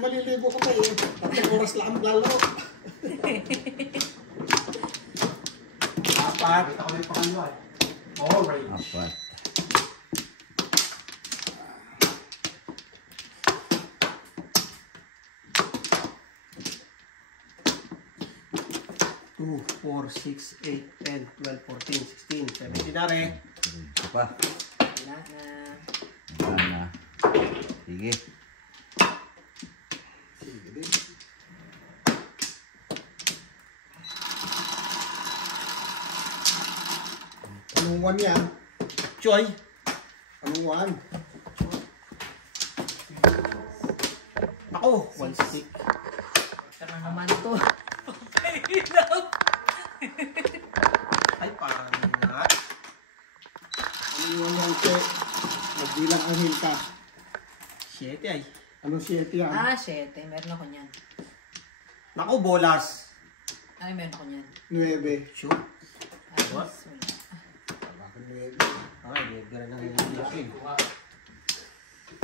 Maliligo ko pa eh. 3 oras lang maglalaro. Apat. Ito ko na yung pangalawa eh. Orange. Apat. Two, 4, 6, 8, 10, 12, 14, 16, 17 na rin. Ito pa. Wala na. Wala na. Sige. Anong 1 yan? Choy? Anong 1? Ako! 1 stick. Tara naman to. Ay, parang nga. Ano yung yan, Che? Magbilang ang hilka. 7 ay. Anong 7 yan? Ah, 7. Meron ako niyan. Naku, bolas. Ay, meron ako niyan. 9. Sure. Ay, What? wala. Bakit 9? Ay, 9 na lang yung hilapin.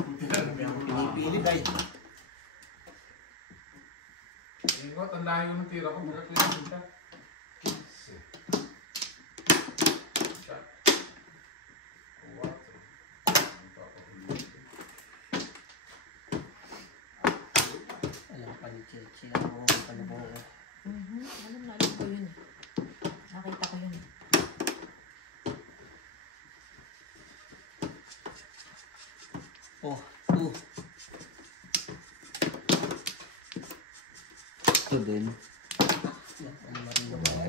Pinipilit ay. Ingot, ang layo ng tira ko. Magkakliyan siya. Alam pa ni Cheche. Alam ko. Alam ko yun. Nakita ko yun. Oh, 2. Ito din.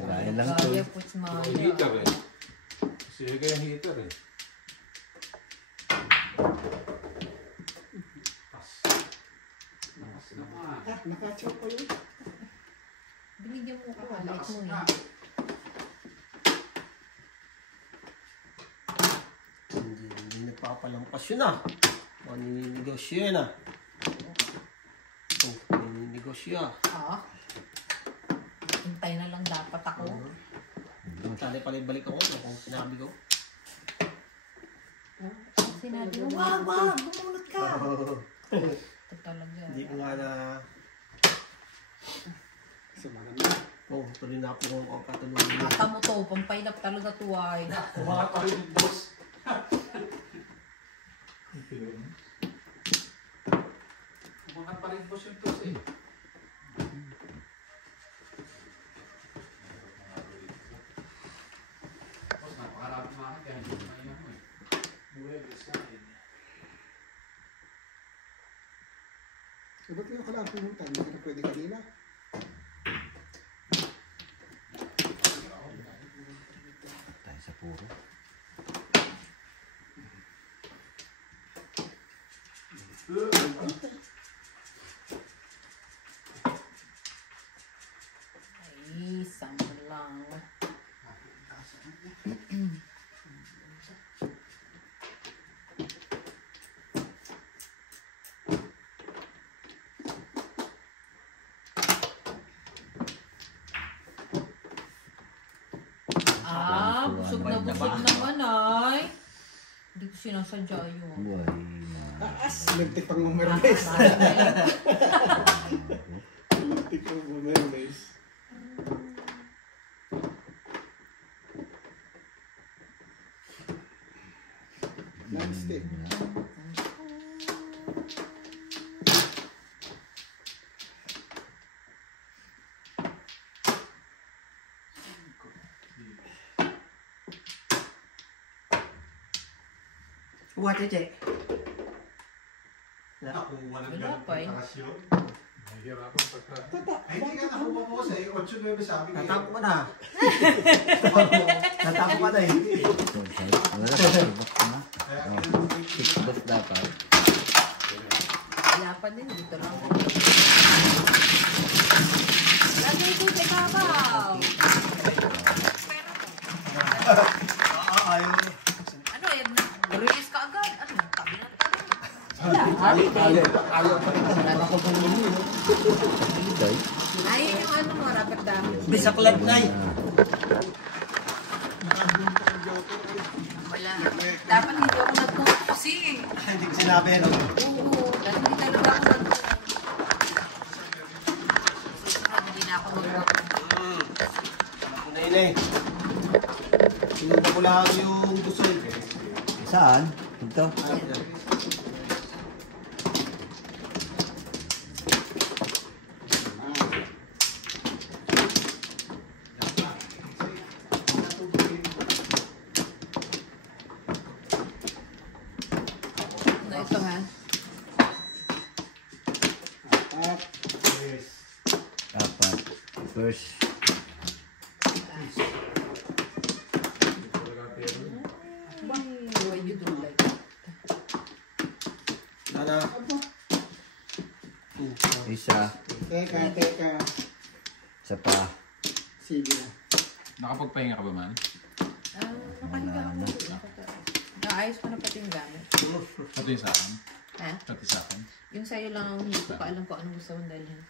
Kaya lang to. Kaya puts maya. Heater eh. Sige yung heater eh. Nakachaw ko yun. Binigyan mo ko. Like mo eh. Hindi nagpapalampas yun ah. Maninegosyo yun ah. Oh, maninegosyo ah. Ah. Hintay na lang dapat ako. Tali pala balik ako kung sinabi ko. Sinabi mo, wag! Bumulot ka! Ito talaga. Hindi ko nga na... Samahan na. Oh, tuloy na ako kung katulungan. Mata mo to, pampailap talaga to ay. Mga tayo boss. Mga pa rin boss yung tos eh. Boss, napakarapin mga kaya hindi mo na mo eh. Buwebe sa akin. Ba't yung kailangan pumunta? Hindi ka na pwede kanina. Tayo sa puro. Ay, sama lang. Ah, busog na busog naman ay. Hindi ko sinasadya yun. Buhay na. Taas! Nagtik pang mamermes. Nagtik pang mamermes. Next step. What is it? Nakuha ng Wala pa eh. Mahirapan pagka. Ay, hindi ka nakuha mo kasi 8-9 sabi ko. Tatako ka na. Tatako ka na eh. Ito, wala pa. Sibak na. Oh, sibak dapat. Kaya pa din, dito lang. Lagi Ayaw pa rin. Nakakabulong mo. Day. Ay, yung ano mo, rapat dami. Bisaklat na eh. Wala. Dapat hindi ako nagpupusi eh. Hindi ko sinabi, ano? Oo, dahil hindi talaga ako nagpupusi. Hindi na ako nagpupusi. Alam ko na yun eh. Sinuba ko lang yung gusto eh. Saan? Ito. Na ito ha. Apat. First. Why you do like that? Sana. Isa. Teka. Isa pa. Sige na. Nakapagpahinga ka ba man? Nakahinga ako. Naayos ko na pati yung gamit. Pati sa akin? Ha? Pati sa akin? Yung sa'yo lang, hindi ko pa alam kung anong gusto mong dalhin.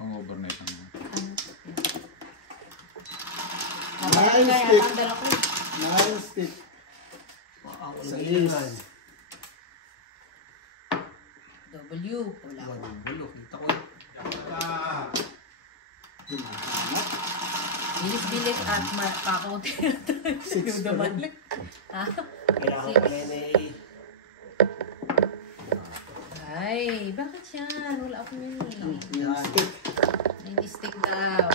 Pang overnight lang mo. Mabalik na yata ang dala ko eh. 9 stick. Wow, Sa sa is. ilan. W. Wala ko. Bulo, kita ko. Bilis-bilis at makakunti na tayo. Yung damalik. Ha? Kailangan pala yun eh. Ay, bakit yan? Wala ako yun eh. Yan. 90 stick daw.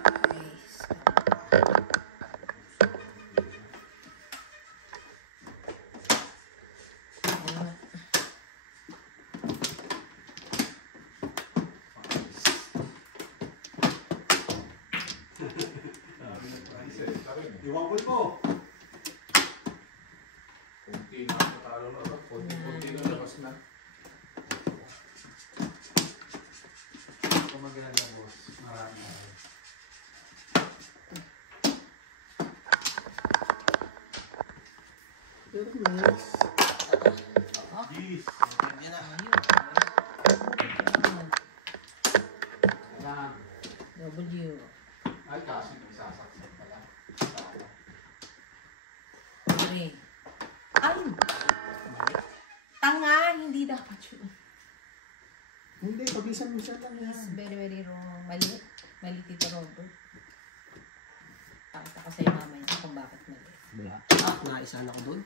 Okay, stop. Ayan. Iwabol ko. Kunti na ako talo na. Kunti na labas na. Kung maganda boss, marami. Pero nice. Yan na. Kailangan. W. Ay, kasi nagsasaksak pala. Okay. Ay! Tanga! Hindi dapat yun. Hindi, pagisan mo siya lang yan. It's very, very wrong. Mali. Mali, Tito Robert. Pakita ko sa'yo mamaya kung bakit mali. Wala. Naisan ako doon.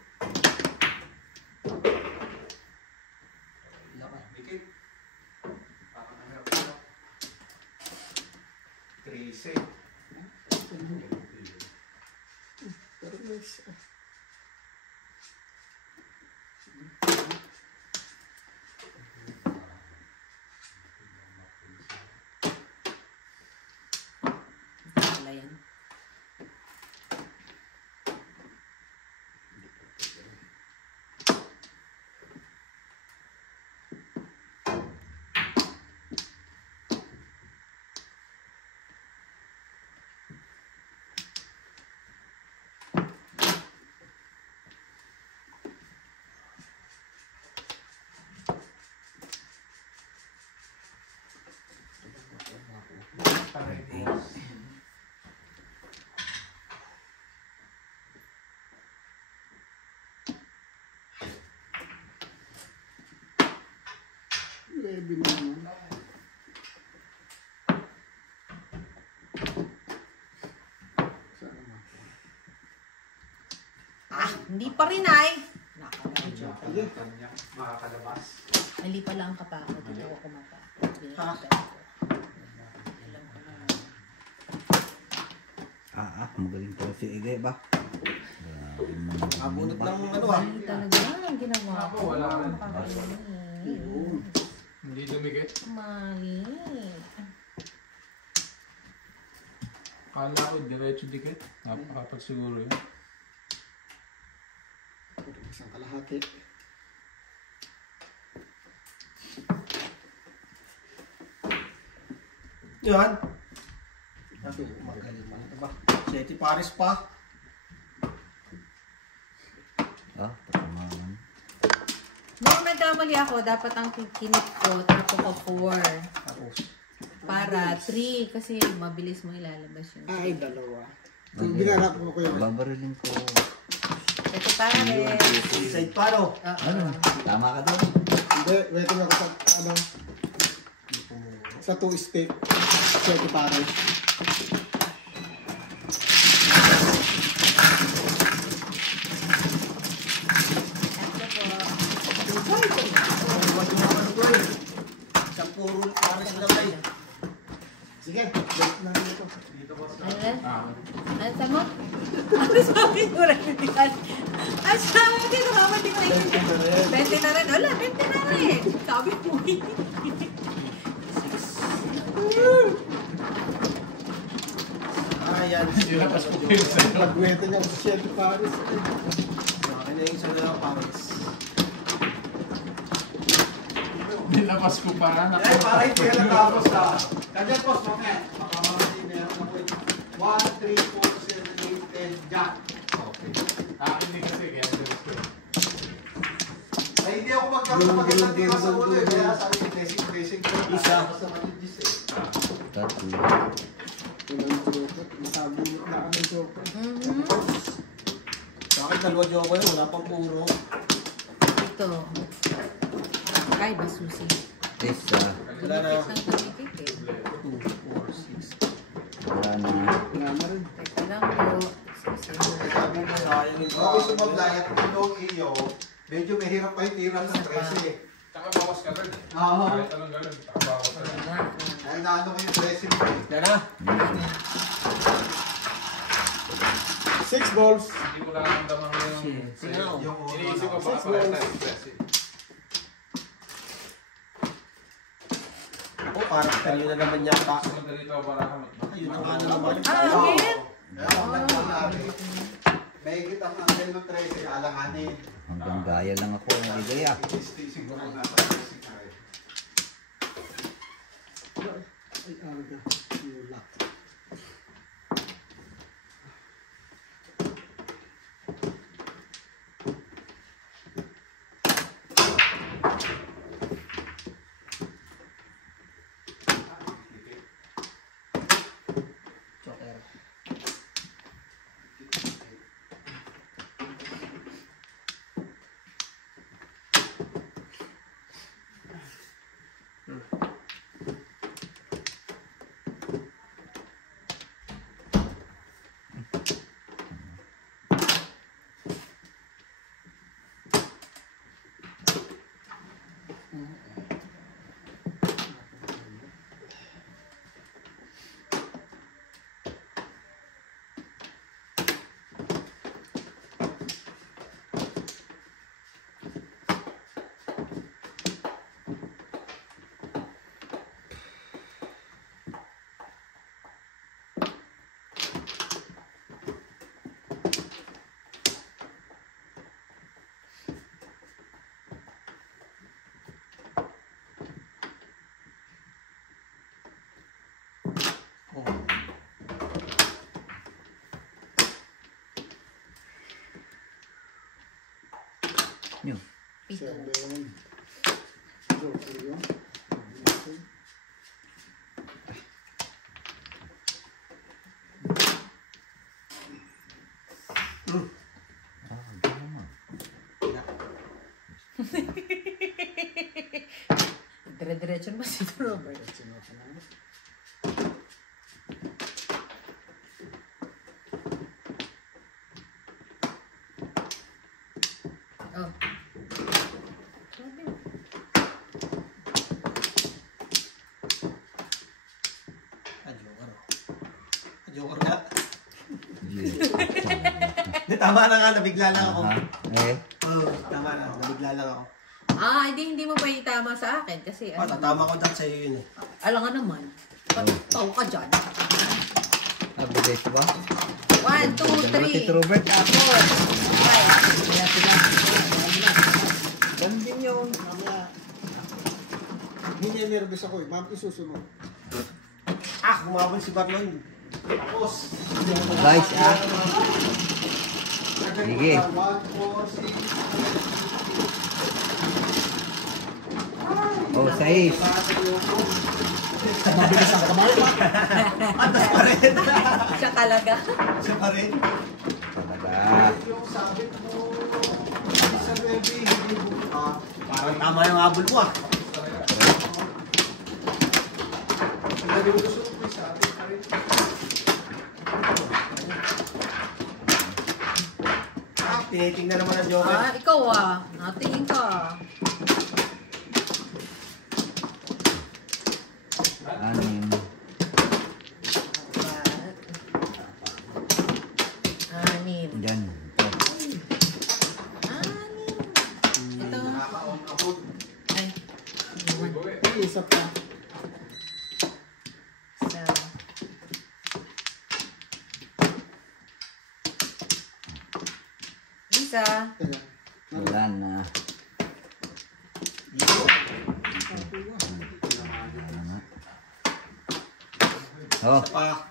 Wala ka. Dikit. Parang nahirap ko. 13. Pero nice. Wala yan. Level naman. Sana naman. Ah, hindi pa rin ay. Nakakadyo. Kanya, makakalabas. Mali pala ang kapakot. Hindi ako kumapakot. Ha? Alam ko na. Magaling talaga si Ige ba? Grabe naman. Abunot ng ano ah. Mali talaga ang ginawa ko. Wala rin. Nakakalimutan. Hindi dumikit. Mali. Kala ko diretso dikit. Napakapat siguro yun. Isang kalahati. Yan. Magaling pa ito ba? Seti Paris pa. Ah, tama naman. nagkamali ako, dapat ang kinit ko, tapo ko 4. Tapos. Para 3, kasi mabilis mo ilalabas yun. Ay, dalawa. Kung binarap mo ko yun. Babarilin ko. Ito pare. Side paro. Ano? Tama ka doon. Hindi, waiting ako sa, ano, sa 2 stick. Siyete pare. Sa puro pares na bay. Sige, balik na ito. Ano sa mo? Ano sabi ko rin? Ano sabi ko dito? Mama, di ko naisip. 20 na rin. Wala, 20 na rin. Sabi mo eh. Ayan. Sinapas ko kayo sa'yo. Pag-waiting ako sa siyete pare. Akin na yung isa na lang pares. Nilapas ko pa. Ay, para hindi ka natapos ha. Kanya boss, mamaya. Makamamasi meron ako ito. 1, 3, 4, 7, 8, 10, jack. Okay. Akin din kasi, kaya gusto. Ay, hindi ako magkaroon ng magandang tira sa ulo eh. Kaya sabi ko, basic ko. Isa. Basta matindis eh. Tatlo. Nasabot na kami ko. Bakit dalawa joke ko yun? Wala pang puro. Ito. Ay, basusi. Isa. Wala na. Ang tumitik eh. 2, 4, 6. Wala na. Wala na rin. Teka lang po. Sabi mo, sayang yung Okay, sumablayat mo nung iyo. Medyo mahirap pa yung tira sa 13 eh. Tsaka bawas ka rin. Oo. Kahit anong gano'n, tsaka bawas ka rin. Ay, naano ko yung 13 mo eh. Yan na. 6 balls. Hindi ko nararamdaman mo yung... Sige na. Yung Iniisip ko baka Six parang balls. tayo stress eh. Oh, parang kanyo na naman yata. Sumunod na dito para kami. Ayun ang ano naman. Ah, again? May kita ang angel ng 13, alanganin. Hanggang gaya lang ako. Hindi gaya. Siguro nasa 13 na rin. Ay, aga. Yula. Joker. Yun. Pito. 7. Joker yun. Ah, hanggang naman. Dire-diretso naman si Robert. Oh. Sabi. Joker. Joker nga. Yeah. Hindi, tama na nga. Nabigla lang ako. Eh, Oo, tama na. Nabigla lang ako. Ah, hindi mo pa itama sa akin kasi Oh, tatama ko dahil sa'yo yun eh. alam nga naman. Tawa ka dyan. nabigay ko ba? 1, 2, 3. Tito Robert, ako. 5. Kaya sila. Ganun din yun. Mamaya. Hindi nervous ako eh. Ma'am, isusunod. Ah, kumabon si Barloy. Tapos. Guys, ah. Sige. 1, 4, 6, Oh, 6. Mabilis ang kamay pa. Andas pa rin. Siya talaga. Siya pa rin. Talaga. Yung sabit mo, sa baby, hindi buka. Parang tama yung habol mo ah. Hindi mo gusto mo yung sabit pa rin. Tinitingnan naman ang joker. Ikaw natingin ka. 6. Anim. Yan. Ito. Nakakaon-akot. Ay. Isa pa. Isa. Wala na. Oh, Pa.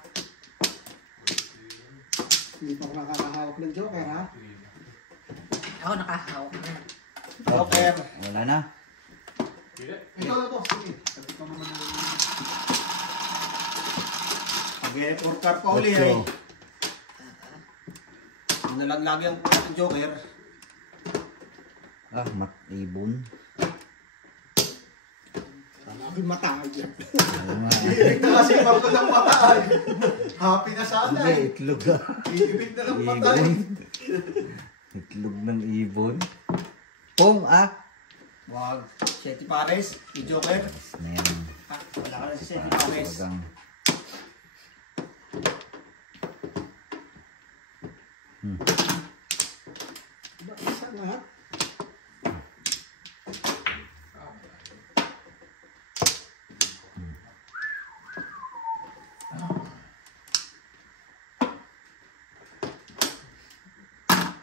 Hindi pa ako nakakahawak ng joker, ha? Ako nakahawak na. Joker. wala na. Ito na to, sige. Sabi ko naman ng... Pag-report card pa uli ay. 8. Ano lang lagi ang joker. Ah, matibon. Aking mata. Ayun nga. Iibig na kasi ako ng patay. Happy na sana Hindi, eh. itlog ah. Iibig na ng patay. Ibon. Itlog ng ibon. Pong ah. Wag. 7 pares. Yung joker. Na yan. Ah, wala ka na si 7 pares. Talagang. Ba, isa lahat?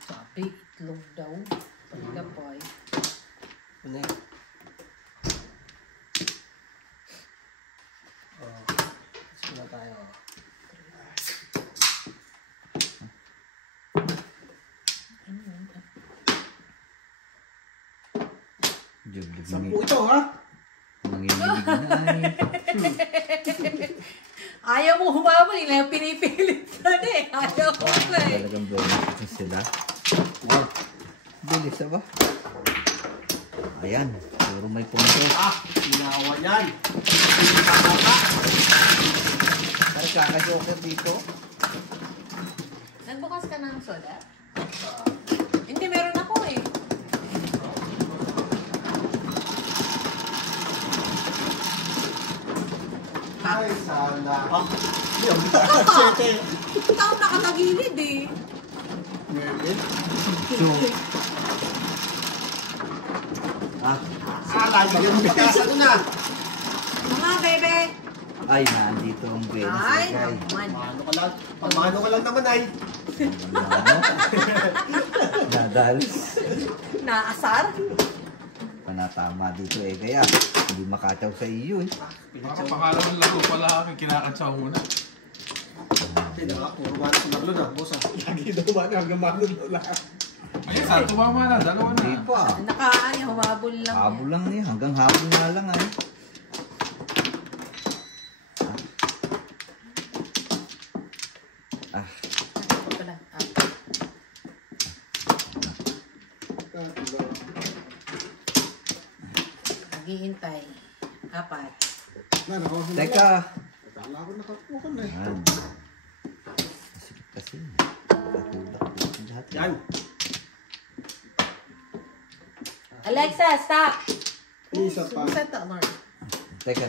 Sabi, itlog daw. Paglapoy. Ano yan? Oh. Sino tayo? Jublig Sampu ito, ha? nanginginig na ay. Ayaw mo humabol. Pinipilit ka na eh. Ayaw mo pa eh. Talagang bonus sila. Wow. Bilis na ba? Ayan. Puro may punto. Ah! Sinawa yan. Kaka-joker dito. Nagbukas ka ng soda? Hindi, meron ako eh. Ay, sana. Ah! Yun. Ikaw pa! 7. Ikaw nakatagilid eh. Merlin. Ah. Lagi yung pagkasa doon na. Mga bebe. Ay, nandito ang Venus. Ay, Ay, naman. Pamano ka lang naman ay. Nadalis. Naasar? Panatama dito eh. Kaya, hindi makataw sa iyo eh. Baka pangalawang laro pala kami kinakatsaw muna. Hindi na, puro mano sa laglo na, boss ah. Lagi daw ba hanggang manod lahat? Ayun, sa tumama na, dalawa Hindi na. pa. Humabol lang. Habol lang niya. Hanggang habol nga lang ay. Ah. Ako pala. Naghihintay. 4. Teka. Kala ko nakakuha ka na eh. Yan. Masikip kasi. Nakatulak po sa lahat. Yan. Alexa, stop! Isa pa. Set the alarm. Teka.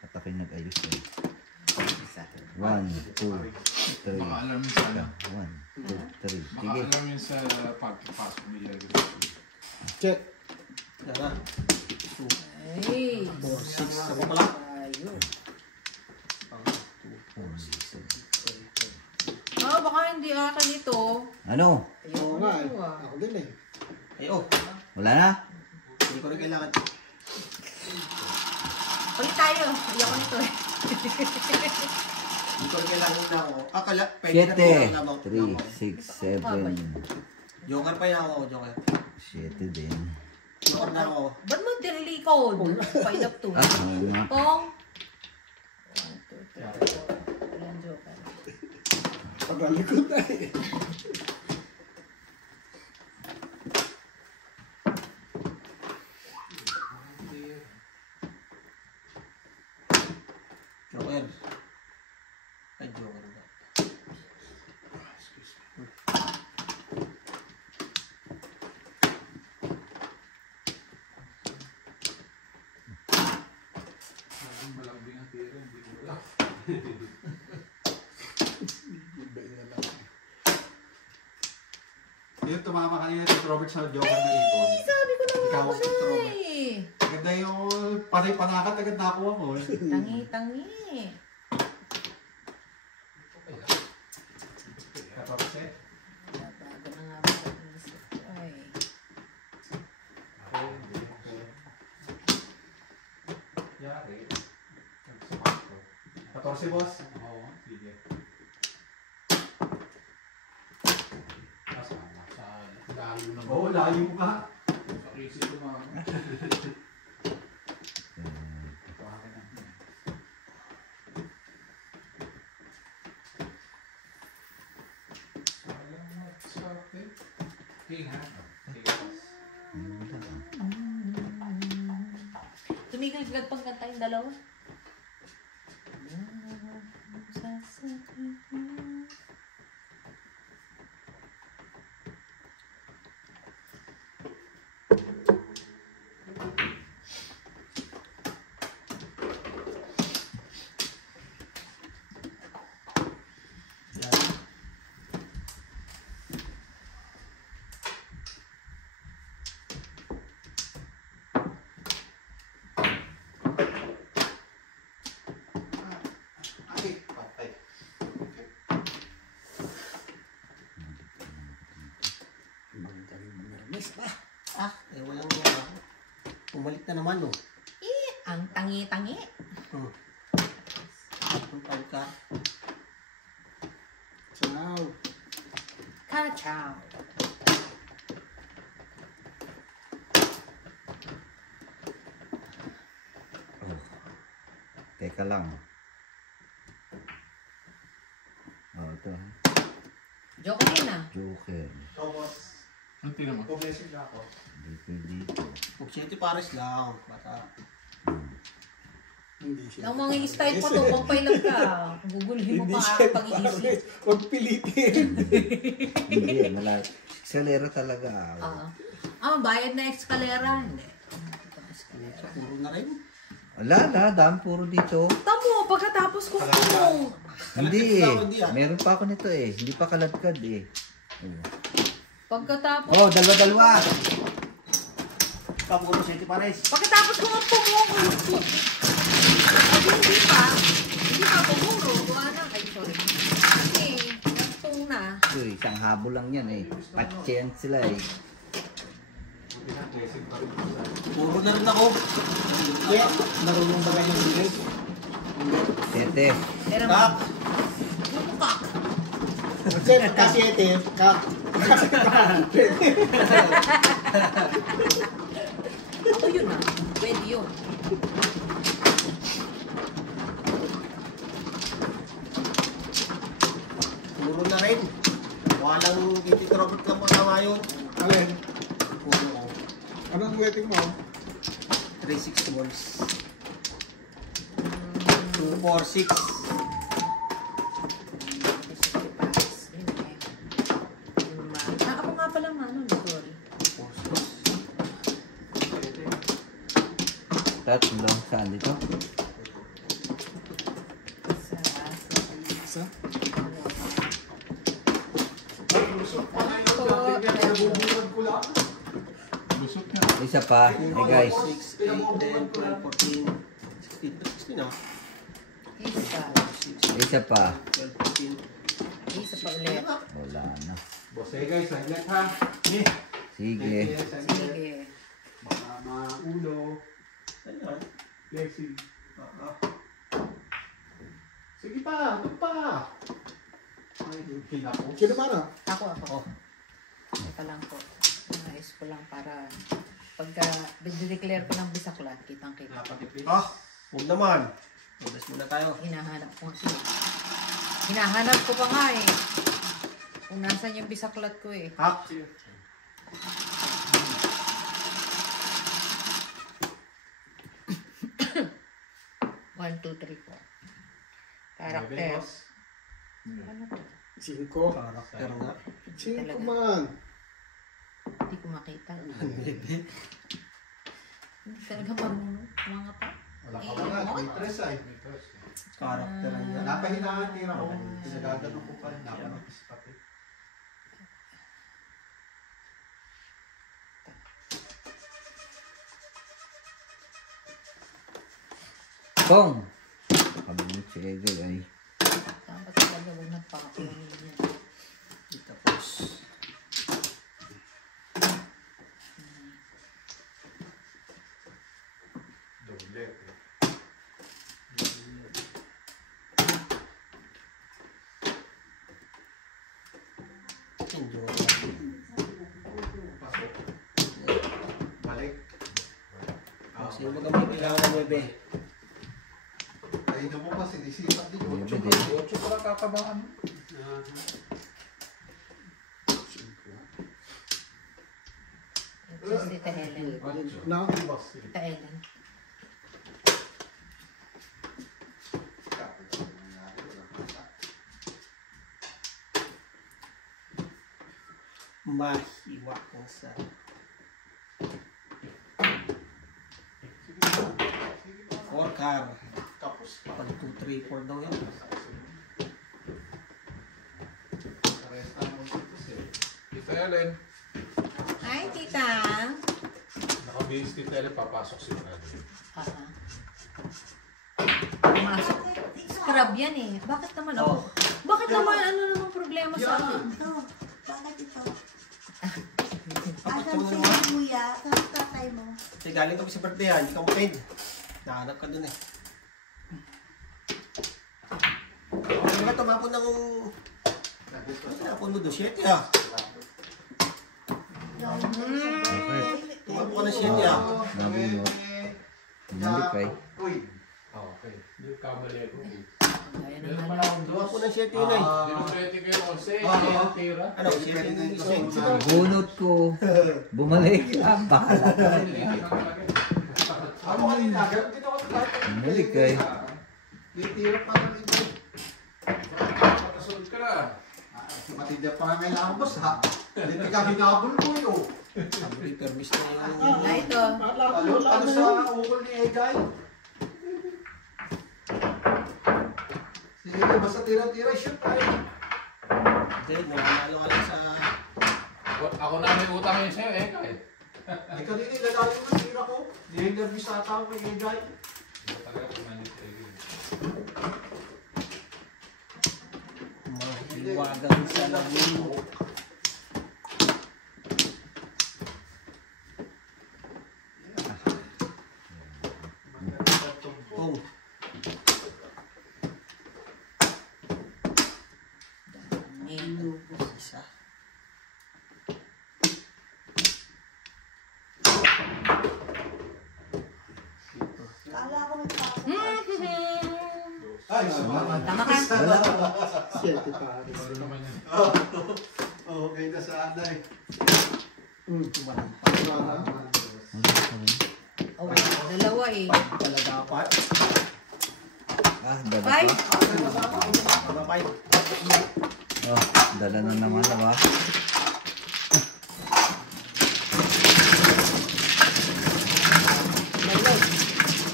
At ako'y nag-ayos eh. 1, 2, 3. Baka alam yun sa ano. 1, 2, 3. Baka Sige. alam yun sa pagpapasok nila. Check. Yan na. Ay. 4, 6. Ako pala. Tayo. 2, 4, 6, 7. Baka hindi akin ito. Ano? Oo nga eh. Ayoko ah. Ako din eh. Ay, oh. Wala na? Hindi ko rin kailangan. Ulit tayo. Ayoko nito eh. Hindi ko rin kailangan na ako. Akala, pwede na rin 7, ako. 3, 6, 7. Joker pa yun ako, Joker. 7 din. Joker na ako. Ba't mo dinili code. Find up to. Oo nga. Pong. 1, 2, 3, 4. Walang joker. Paglalikod na eh. Joker. Ay, joker na. Ang malambing ang tira, hindi ko wala. Yung tumama kanina si Robert sa joker na ibon. Sabi ko naman Ikaw, ako Tito na Robert. eh. Ganda yung panay-panakat, agad nakuha mo eh. Tangi-tangi. 14. Bago na nga ba sa isip ko ay. Yari. 14, boss. Oo, sige. Kasama sa layo ng... Oo, layo nga. Sa isip ko mga... Salamat sa akin. King, ha? King, boss. Tumigil agad pang kanta yung dalawa. Ay, patay. Miss pa. Ah, eh walang nga. Umalik na naman oh. Ang tangi-tangi. Ang pagka. So now, Ka-chow. Oh. Teka lang. Oh, ito. Joker yun ah. Joker. Ikaw, boss. Ang tingnan mo? Kumesig na ako. Dito. kung 7 pares lang. Bata. Hindi siya. Nang mga style pa to, pang pailag ka. Gugulhin mo Hindi pa siya ang pag-iisip. pares. Huwag pilitin. Hindi, malaki. Salera talaga. Bayad na eskalera. Hindi. Puro na rin. Wala, dami puro dito. Tamo, pagkatapos ko mo. Hindi Kalagkad hindi, ah. Meron pa ako nito eh. Hindi pa kaladkad eh. Pagkatapos, Oh, dalawa. Puro 7 pares. pagkatapos ko nga pumuro. Hindi pa pumuro. Gawa na. Ay, sorry. Kasi, nagtong na. Ito, isang habol lang yan eh. Patient sila eh. Puro na rin ako. Kaya, marunong ba ganyan hindi? Sete. Pero, Kak. bumukak. Kasi pagka 7, kak. Ako yun ah. Pwede yun. Puro na rin. Walang Tito Robert lang matama yun. Alin? Puro ko. Anong waiting mo? 3-6 balls. 2-4-6. Ako nga pala mano, sorry. Tatlong saan dito? Isa? Lusot nga. Isa pa. Hey guys. 6, 8, 10, 12, 14, 16, 16 ah. Isa. Isa pa. 12, 14. Isa pa ulit. Wala na. Boss, eh guys, saglit ha. Sige. Sige. Baka maulo. Ayan. Lexi. Ah, Sige pa, ito pa. Ay, pinako. Sino para? Ako. Teka lang po. Nais ko lang para Pagka declare ko ng bisaklat, kitang-kita. Napakipis. Ah, huwag naman. Udas muna tayo. Hinahanap ko kasi. Hinahanap ko pa nga eh. Kung nasan yung bisaklat ko eh. Hak. 1, 2, 3, 4. Karakter. Ano to? 5. Karakter nga. 5 man. Hindi ko makita. Hindi talaga marunong. Mga pa. Wala ka wala. May tres ay. Karakter nga. Napahinaan tira ko. Pinagagano ko pa rin. Napanapis pati. Kong! Kabinit si Egay ay. Dapat talaga huwag nagpakakunin niya. Tapos. Doble. Enjoy. Pasok. Balik. Sino ba kami kailangan ng bebe? Ay, na mo pa sinisipat din. Bebe din. 8 pala tatabaan. Ito si Tita Helen. Na? Tita Helen. Mahiwa kong sa... 4 car. Tapos. Pag 2, 3, 4 daw yan. Resta mo dito siya. Tita Ellen. Hi, Tita! Nakabihis Tita Ellen, papasok si Fred. Pumasok. Scrub yan eh. Bakit naman ako? Bakit naman? Ano naman problema sa akin? Ito, bakit ito? Asan si kuya? Sa tatay mo? Kasi galing kami sa birthday ha, hindi ka mapaid. Nahanap ka dun eh. Ano ba tumapon ng... Tumapon mo doon, 7 ha. Tumapon ka ng 7 ha. Nabi mo. Bumalik ay. Uy. Okay. Hindi kamali ko. Ayan Meron naman. pala akong dos. Tumapon ng 7 yun eh. Dinupwede kayo kasi. Yung tira. Ano, 7 yung isa. Bunot ko. Bumalik. Ah, bahala ka rin. Ano kanina? Ganun dito ka kahit. Bumalik ay. Titira pa rin ito. Patasunod ka na. Matindi pa nga kailangan boss ha. Hindi ka hinabol mo yun. Sabi, permis na yung... Na ito. Ano sa ukol ni Egay? Sige, basta tira-tira, shoot tayo. Hindi, nanalo ka lang sa... Ako na may utang yun sa'yo eh. Kahit. Ay kanina, lalalim mo tira ko. Nihindervis ata ako kay Egay. Hindi ko talaga pumanit kayo. Mahiwagang sa lamin. Oh, isa. Kala ko may pasok. Ay, salamat. Tama ka. Siyete pares. Ano naman yan? Okay na sa anay. Walang Oh, dalawa eh. pala dapat. Ah, dala Five. pa. Mabay. Oh, dala na naman na ba?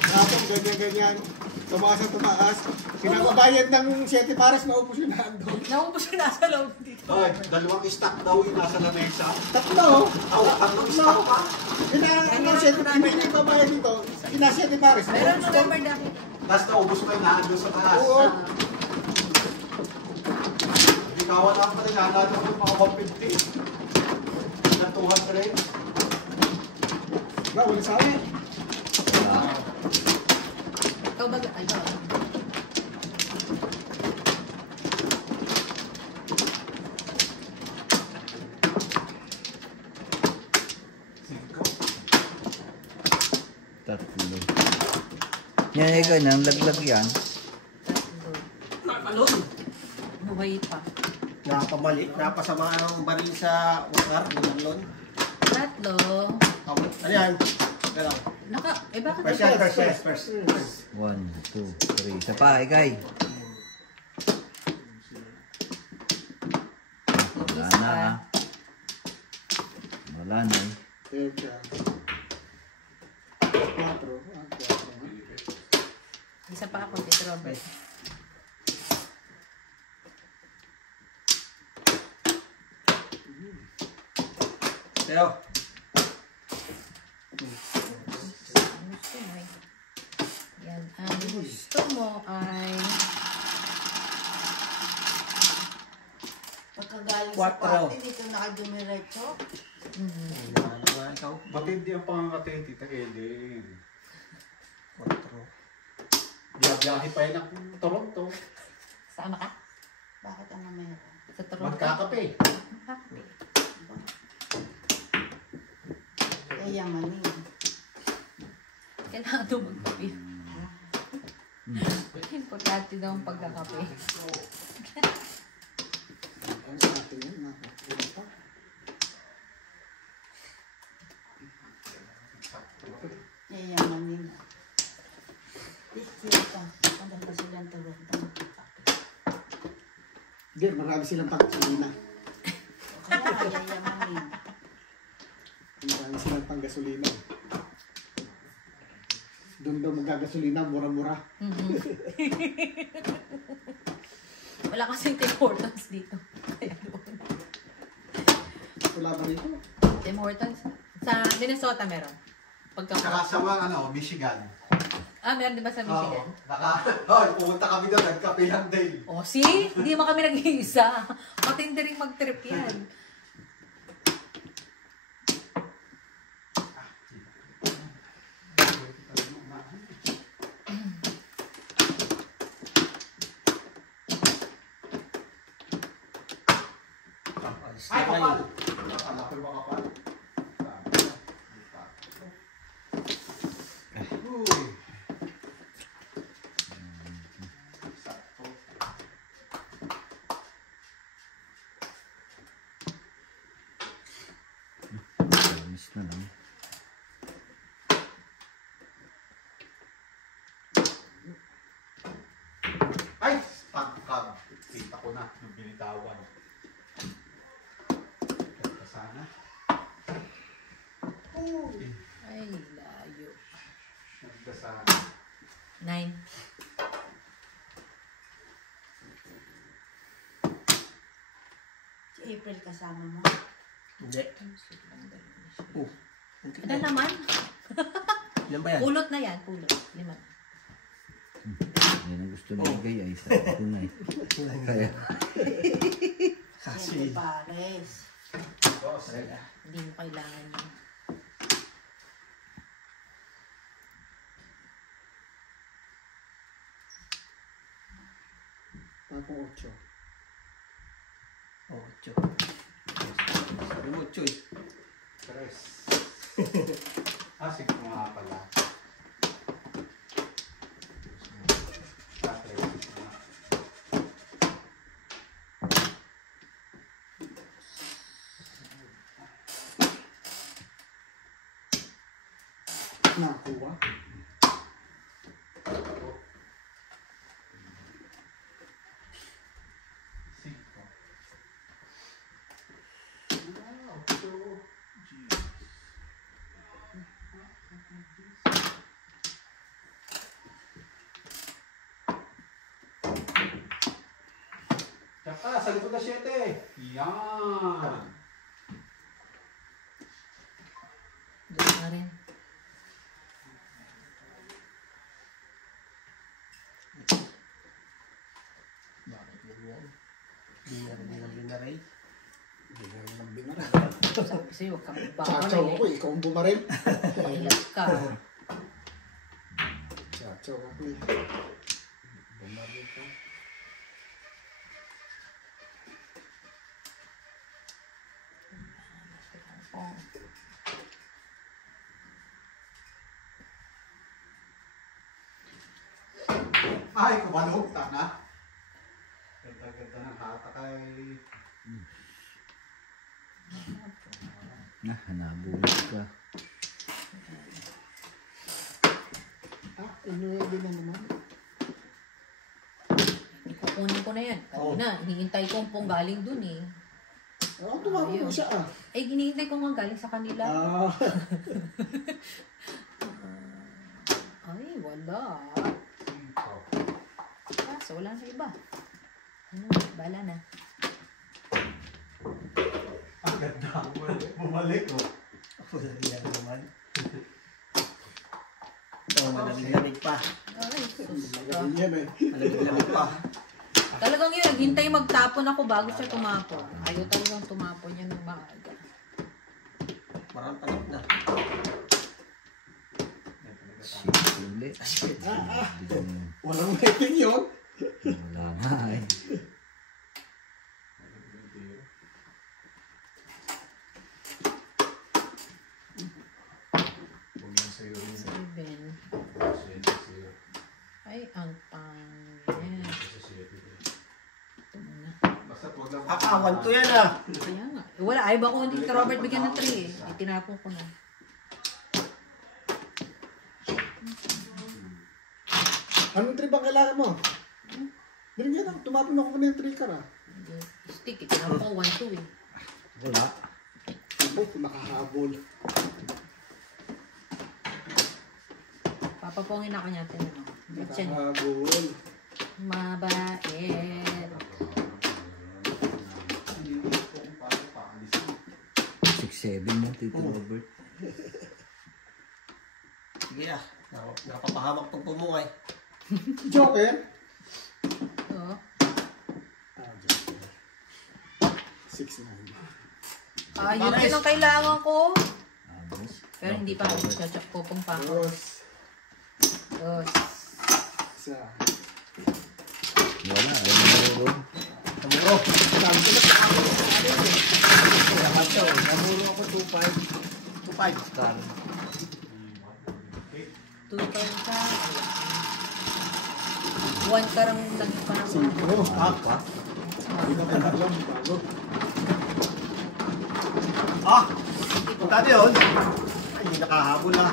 Tapos ganyan-ganyan. Tumakas at tumakas. Pinakabayad ng 7 pares, naupos yung hotdog. Naubos yung nasa loob dito. Ay, dalawang stock daw yung nasa lamesa. Tatlo. Tatlong stock pa. Ano, 7 pares. Hindi pa bayad dito. 7 pares. Meron November dati. Tapos naubos mo yung naandun sa taas. Oo. Hindi kawalan pa rin, nanalo ko yung mga 150. Na 200. Wala sa amin. Ah, Ikaw ba? Ay, ikaw. Yan, eh, ganyan. Laglag yan. Tatlo. Nakalun. Buhay pa. Napamali. Napasama ang baril sa wakar. Nilalon. Tatlo. Okay. Ano yan? Galaw. Bakit First ito? yan, first. 1, 2, 3. Isa pa, ikay. Wala na. ah. Wala na eh. Teka. 4. Isa pa ako, Tito Robert. Teo. Gusto mo eh. Yan. Ang gusto mo ay... Pagkagaling sa Quattro. party, dito nakadumiretso. Wala nga ikaw. Matindi ang pangangati, Tita Ellen. 4. Biyahe pa yun ng Toronto. Sama ka? Bakit ano meron? Sa Toronto? Magkakape. Happy. Yayamanin. Kailangan ito magkape. Importante daw ang pagkakape. Ang sa atin yun. Yayamanin. Sila pa. Hanggang pa silang Toronto. Hindi, marami silang pagkakalina. Kaya nga yayamanin. Marami silang panggasolina. Doon daw magagasolina, mura-mura. Wala kasing Tim Hortons dito. Kaya doon. Wala ba rito? Tim Hortons? Sa Minnesota meron. Saka sa mga Michigan. Meron din ba sa Michigan? Pumunta kami doon, nagkape lang din. See? Hindi mo kami nag-iisa. Matindi rin mag-trip yan. Ay, kapal! Akala ko yung mga kapal. Uy. Sakto. Miss na lang. Ay! Pagkag. Kita ko na yung binitawan. Ganda sana. Uy! Ay, layo. Ganda sana. 9. Si April kasama mo. Hindi. Oh. Ano naman? Ilan ba yan? Pulot na yan. Pulot. 5. Yan ang gusto ni Igay ay sa ito na eh. Kaya, Siyempre pares. Dos. Hindi mo kailangan yun. Tapos 8. 8. Sabi mo 8 eh. Tres. Sige nga pala. Tres. Nakuha. Cinco. Tsaka, sa likod na 7. Yan. Doon na rin. Bakit ganyan? Binaray. Hindi nga naman binaral. Sabi sa'yo, huwag kang Chachaw baon ako, ikaw ang bumaril. Ilag ka. Chachaw ako eh. Bumaril ka. Oh. Ay, kumalog, tanga. Ganda-ganda ng hata kay... Nabulit ka. Inuwi na naman. Kukunin ko na yan. Kanina, hinihintay ko pong galing dun eh. Tumawag mo siya Eh, hinihintay ko nga galing sa kanila. Ay, wala. Kaso, wala na iba. Ano, bala na. Ang ganda. Bumalik, oh. Wala naman. Malamig-lamig pa. Ay, sus. Malamig-lamig pa. Talagang yun, naghintay magtapon ako bago siya tumapon. Ayaw talagang tumapon yan ng maaga. Parang tanong na. Ulit. Walang rating yun. Wala nga eh. Seven. Ay, ang pangit. Ito muna. Basta wag lang. Akawan to yan ah. Kaya nga. Eh, wala, ayaw ba ko hindi ka Robert bigyan ng 3 eh. Itinapon ko na. Anong trip ang kailangan mo? Binigyan lang. Tumapon ako na yung trigger ah. Stick, itinapon ko 1, 2 eh. Wala. Ay, makahabol. Papapongin ako niya. Tinan mo. Bitchin. Makahabol. Mabait. 6-7 na, Tito Robert. Sige ah. Napapahamak pag pumungay. Joker? Oo. 6-9. Yun din ang kailangan ko. Abos. Pero hindi pa. Popong pa ako. Dos. Isa. Wala. Ay, namuro. Namuro. Namuro ako 2-5. 2-5. Star. 2 ka. 1 karang lagi pa na. Apa? Hindi na pala alam. Bago. Ah! Magkano yun? Ay, hindi nakahabol ah.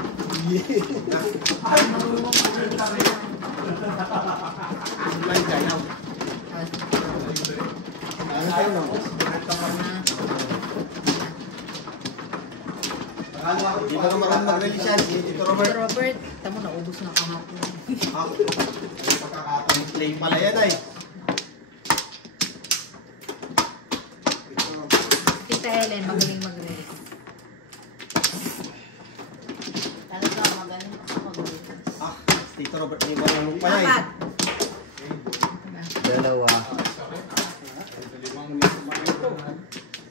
Ay, marunong ka rin ka rin. Line guy now. Ano tayo no? Hindi ba naman mag-release yan? Si Tito Robert. Robert, tamo na ubos na kahapon. Ah, pagkakataon play pala yan ay. Tita Ellen, magaling mag-release. Talaga, magaling ako mag-release. Ah, Tito Robert, hindi mo naman pala eh. Apat. Dalawa.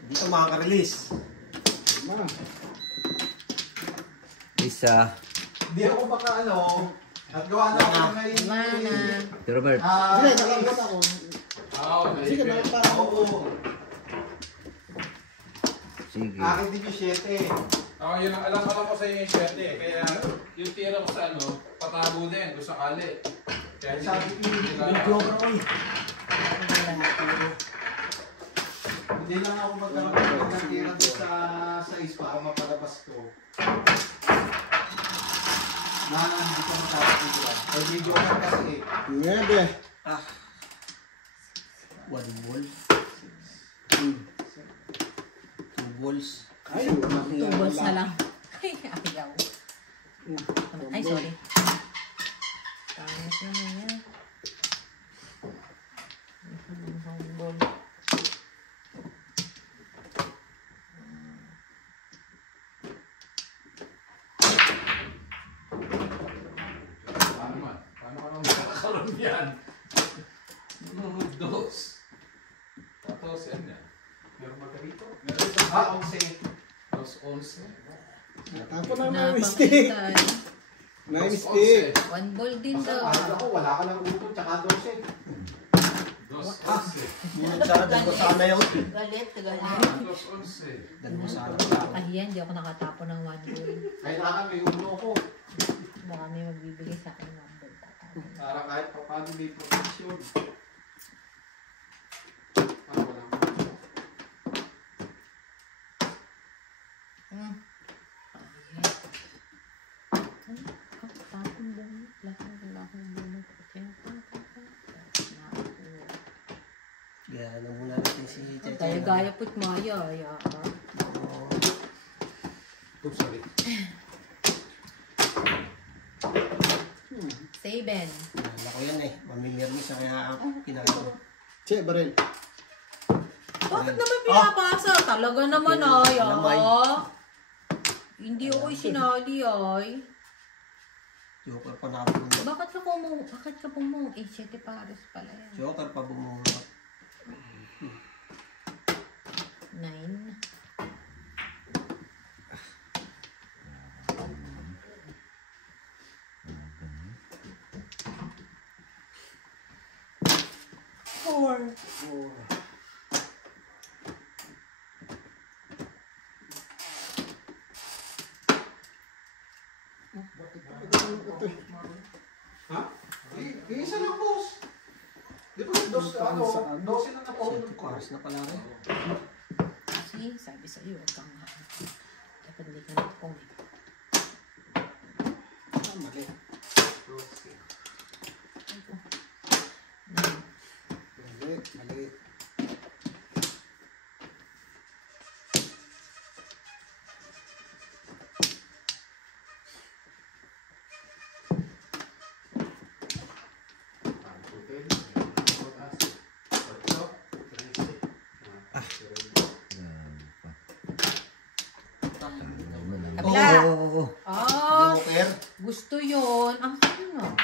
Dito makaka-release. Isa. Hindi ako baka ano. At gawa na ako may... Mana. Tito Robert. Sige, nakakot ako. Sige, Sige, nakakot ako. Oo. Sige. Akin din yung 7. yun ang alam ko sa inyo yung 7 eh. Kaya yung tira ko sa ano, patabo din, kung sakali. Kaya Sabi ko yun, Medyo ako eh. hindi lang ako magkaroon ng tira doon sa ispa para mapalabas ko. Hindi ko masasabi. Ay, video ko kasi eh. 9. Ah. 1 ball. 2 balls. Two balls na lang. Ay, ayaw. Ay, sorry. Tangos naman yan. Home ball. paano ka naman makakaroon yan? Dos. Tapos yan yan. Meron ba ka rito? Meron ito Ah, 11. Dos 11. Tapo na ng stick. Napakita. 9 stick. 1 ball din Basta daw. kahit ako, wala ka ng utot, tsaka 12. Dos 11. Yun sana, dun ko sana yun. Galit, galit. Dos 11. Dun ko sana. Ahiyan, di ako nakatapo ng 1 ball. Kailangan may ulo ko. Baka may magbibigay sa akin ng 1 ball. Para kahit pa paano may protection. Wala. Yan, muna natin si Cheche. Gaya-gaya po't maya. Oh, sorry. 7. Alam ko yan eh. Mamimirmis na kaya pinakain. Che, baril. Bakit naman pinapasa? Talaga naman ay. Lamay. Hindi ako sinali ay. Joker pa nakapunod. Bakit ka bumung? 7 pares pala yan. Joker pa bumunod. 9. Ha? Isa lang, boss. Di ba dos, ano, 12 na napaulog 7 ko. cars na pala rin. Kasi sabi sa'yo, huwag kang dapat hindi ka nakapong eh. Mali. Mali. Kabila! Oo. Ah, Joker. gusto yun. Ang ano?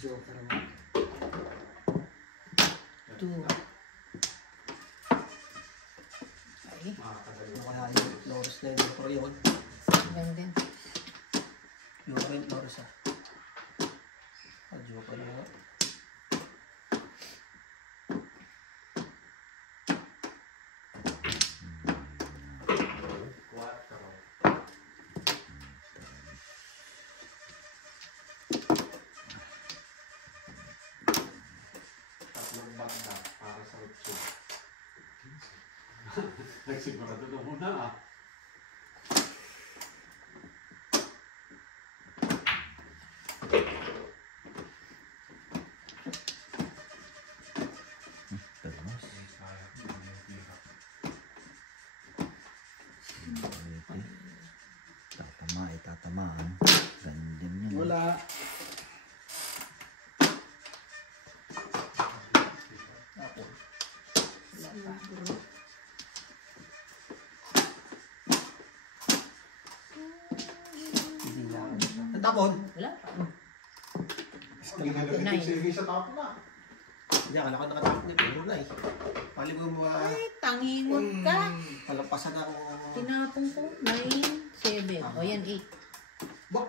Joker naman. 2. Okay. Ano kaya yung Loris na yun? Pero yun. 7 din. Yung rin Loris ah. Joker na nga. Tatlong banda para sa 8. Nagsigurado na muna ah. Tatamaan. Ganun din yun. Wala. Hindi na. Ang tapon. Wala pa. Ginagalit sige sa tapo na. Hindi, akala ko nakatapon na. Pero na eh. Pali mo ba? Ay, tangingot ka. Palampasan ng... Tinapong ko. 9, 7. O yan, 8. Bak!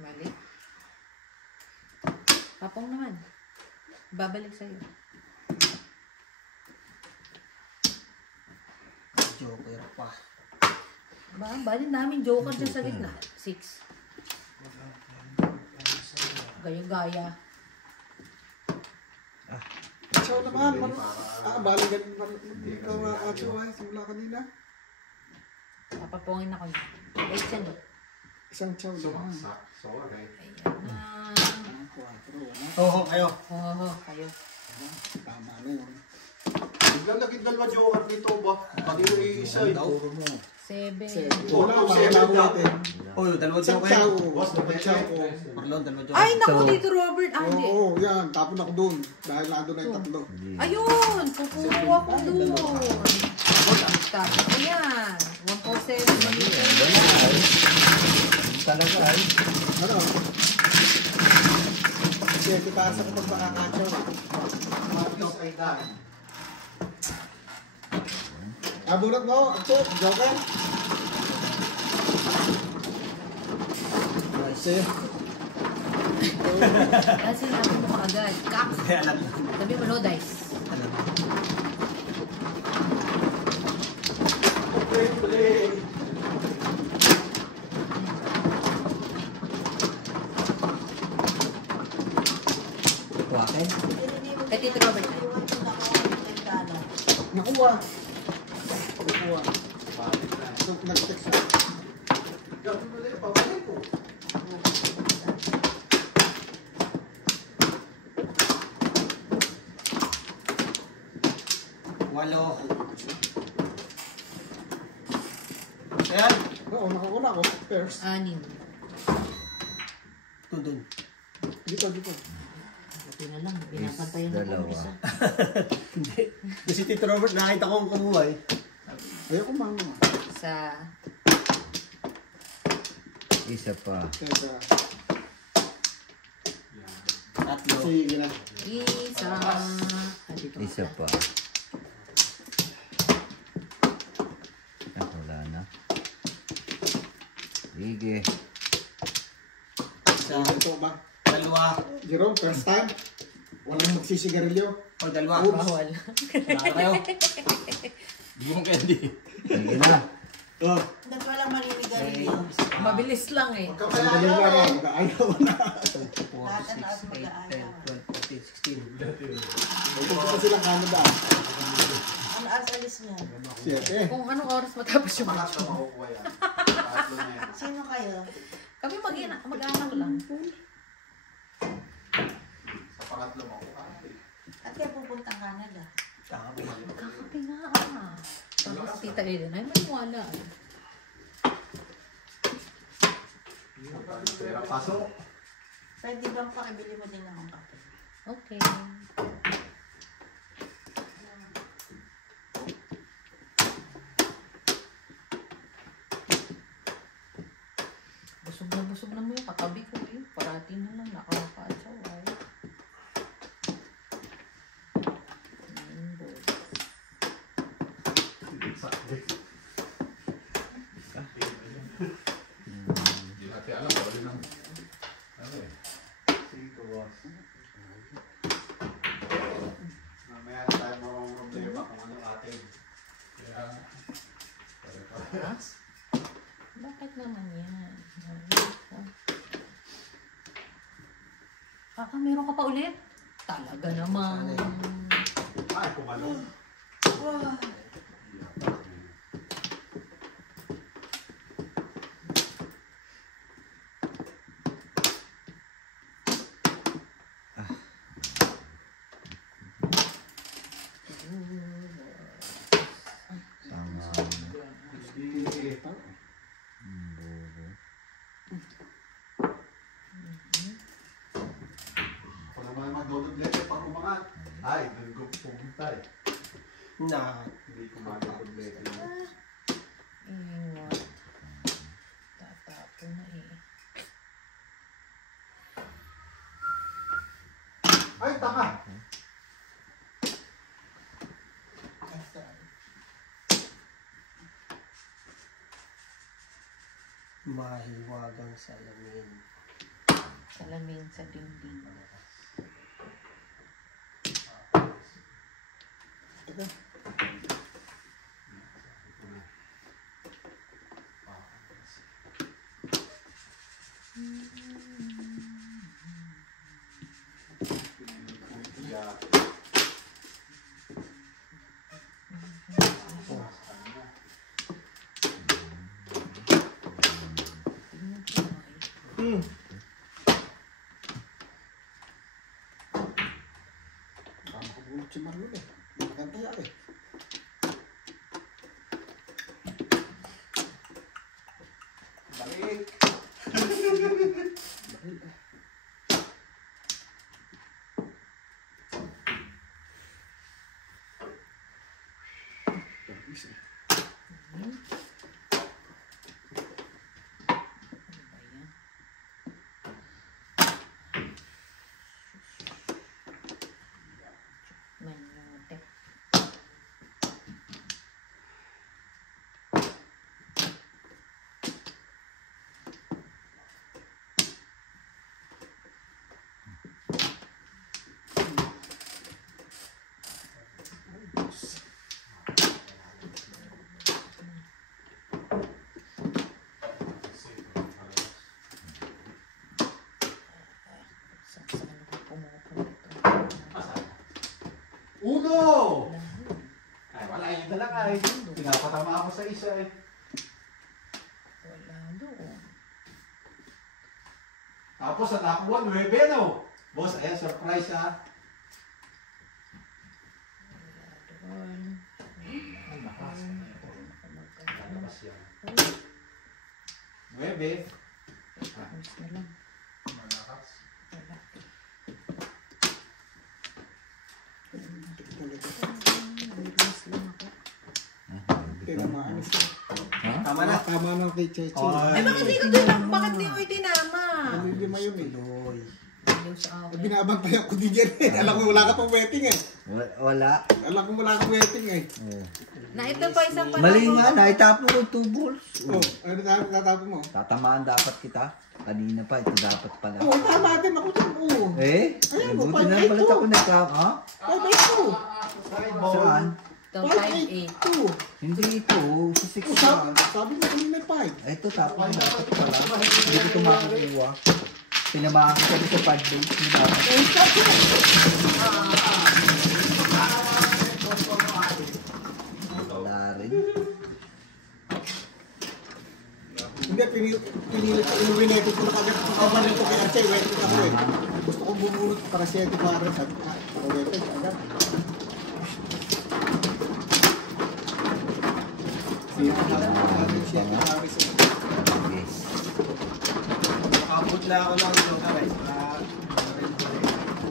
Mali. Papong naman. Babalik sa'yo. Joker pa. Bali namin joker dyan sa gitna. 6. Gaya-gaya. Chow naman. Bali ganun pa. Ikaw nga chow ay simula kanina. Papapongin ako niya. 8 yan eh. Isang chow naman. Sorry. Ayan na. 4, wala. Oo, kayo. Oo, kayo. Tama na yun. Biglang naging dalawa joker nito ba? Pati yung isa eh. Puro mo. 7. Wala, seven natin. Oh, yung dalawang Isang joker. chow. Isang chow. Marlon, dalawang joker. Ay, naku dito Robert. Ah, hindi. Oo, yan. Tapon ako dun. Dahil nandun na yung tatlo. Ayun! Pupuro ako doon. Tapos ko yan. 147. Wala ay. Talaga ay. Ano? Sige, ipasa ko pag makakachaw. Marcos ay dahil. Bunot mo, check, joker. Nice eh. Kasi sinabi mo agad. Kak! Kaya alam na. Sabi mo no dice. Alam. Play. Kay Tito Robert na. Nakuha. Nakuha. So, nag-text ako. Gawin mo lang, pabalik ko. Walo. Ayan. Oo, nakakuna ako. First. 6. Tundun. Dito, dito. Buti na lang, binabantayan ako ng Dalawa. isa. Hindi. Kasi Tito Robert, nakita ko ang kumuha eh. Ayoko mama. Isa. Isa pa. Teka. Tatlo. Sige na. Isa. Dito ka Isa pala. pa. Ah, wala na. Sige. Isa. Ito ba? Dalawa. Jerome, first time. Walang magsisigarilyo. O, dalawa. Bawal. Wala na kayo. Yung candy. Sige na. Oh, Ba't walang maninigarilyo? Mabilis lang eh. sandali lang ako. Ayaw na. 4, 6, 8, 10, 12, 14, 16. Ito pa silang Canada. Ano alis niya? 7. Kung anong oras matapos yung match mo. makukuha yan. Tatlo na yan. Sino kayo? Kami mag-anak lang. Sa pangatlo makukuha. At kaya pupuntang Canada? Kakapi. Kakapi nga ah. Tapos Tita Eden ay maniwala. Pera pasok. Pwede bang pakibili mo din akong kape? Okay. Busog na mo yung katabi ko eh. Parati na lang nakakaasaway. Hindi natin alam. Wala din ang... Ano eh. Sige, boss. Mamaya na tayo marong problema kung ano atin. Kaya... Ha? Bakit naman yan? Meron ka pa ulit? Talaga naman. Ay, kumalong. Tama. Sige. Ako naman magdodoblete pag umangat. Ay, doon ko pumunta eh. Na. Hindi ko magdodoblete. Ingat. Tatapo na eh. Ay, tama! Mahiwagang salamin. Salamin sa dingding. Nakakabulot si Marlon eh. Nakakanta yan eh. Balik! Manote. Uno! Ay, wala yun na lang ay. Pinapatama ako sa isa eh. Wala doon. Tapos ang nakakuha, 9 no? Boss, ayan, surprise ha. Doon. Lalabas yan. 9. Ayos na lang. Malakas. Wala. Ayos lang ako. Tinamaan siya. Ha? Tama na. Tama na kay Cheche. Ay, bakit di ko tinama? Bakit di mo itinama? Lima yun eh. Loy. Ayaw sa akin. Binabantayan ko din yan eh. Alam ko wala ka pang wedding eh. Wala. Alam ko wala kang wedding eh. Oh. Na ito pa isang panahon. Mali nga, naitapon ko 2 balls. Oh, ano na tatapon mo? Tatamaan dapat kita. Kanina pa, ito dapat pala. Oh, tama din ako dyan. Oh. Eh, mo, buti na 5-8 pala ako nagka... Ha? 5-8 Saan? Itong 5-8. 5-8. Hindi ito, sa 6 Oh, sabi mo kanina 5. Ito, tapos dapat pala. Hindi ko ito makukuha. Pinamaan ko sabi sa 5 days. Hindi dapat. Eh, sabi mo. Wala rin. Hindi, pinilit ko. Inuwineto ko na kagad. Kabalit ko kay Archay. Wedding ako eh. Gusto kong bumulot para 7 para. Sabi ko, para wedding. Agad. Siya namin sa Yes. Nakapot lang ako lang ito guys.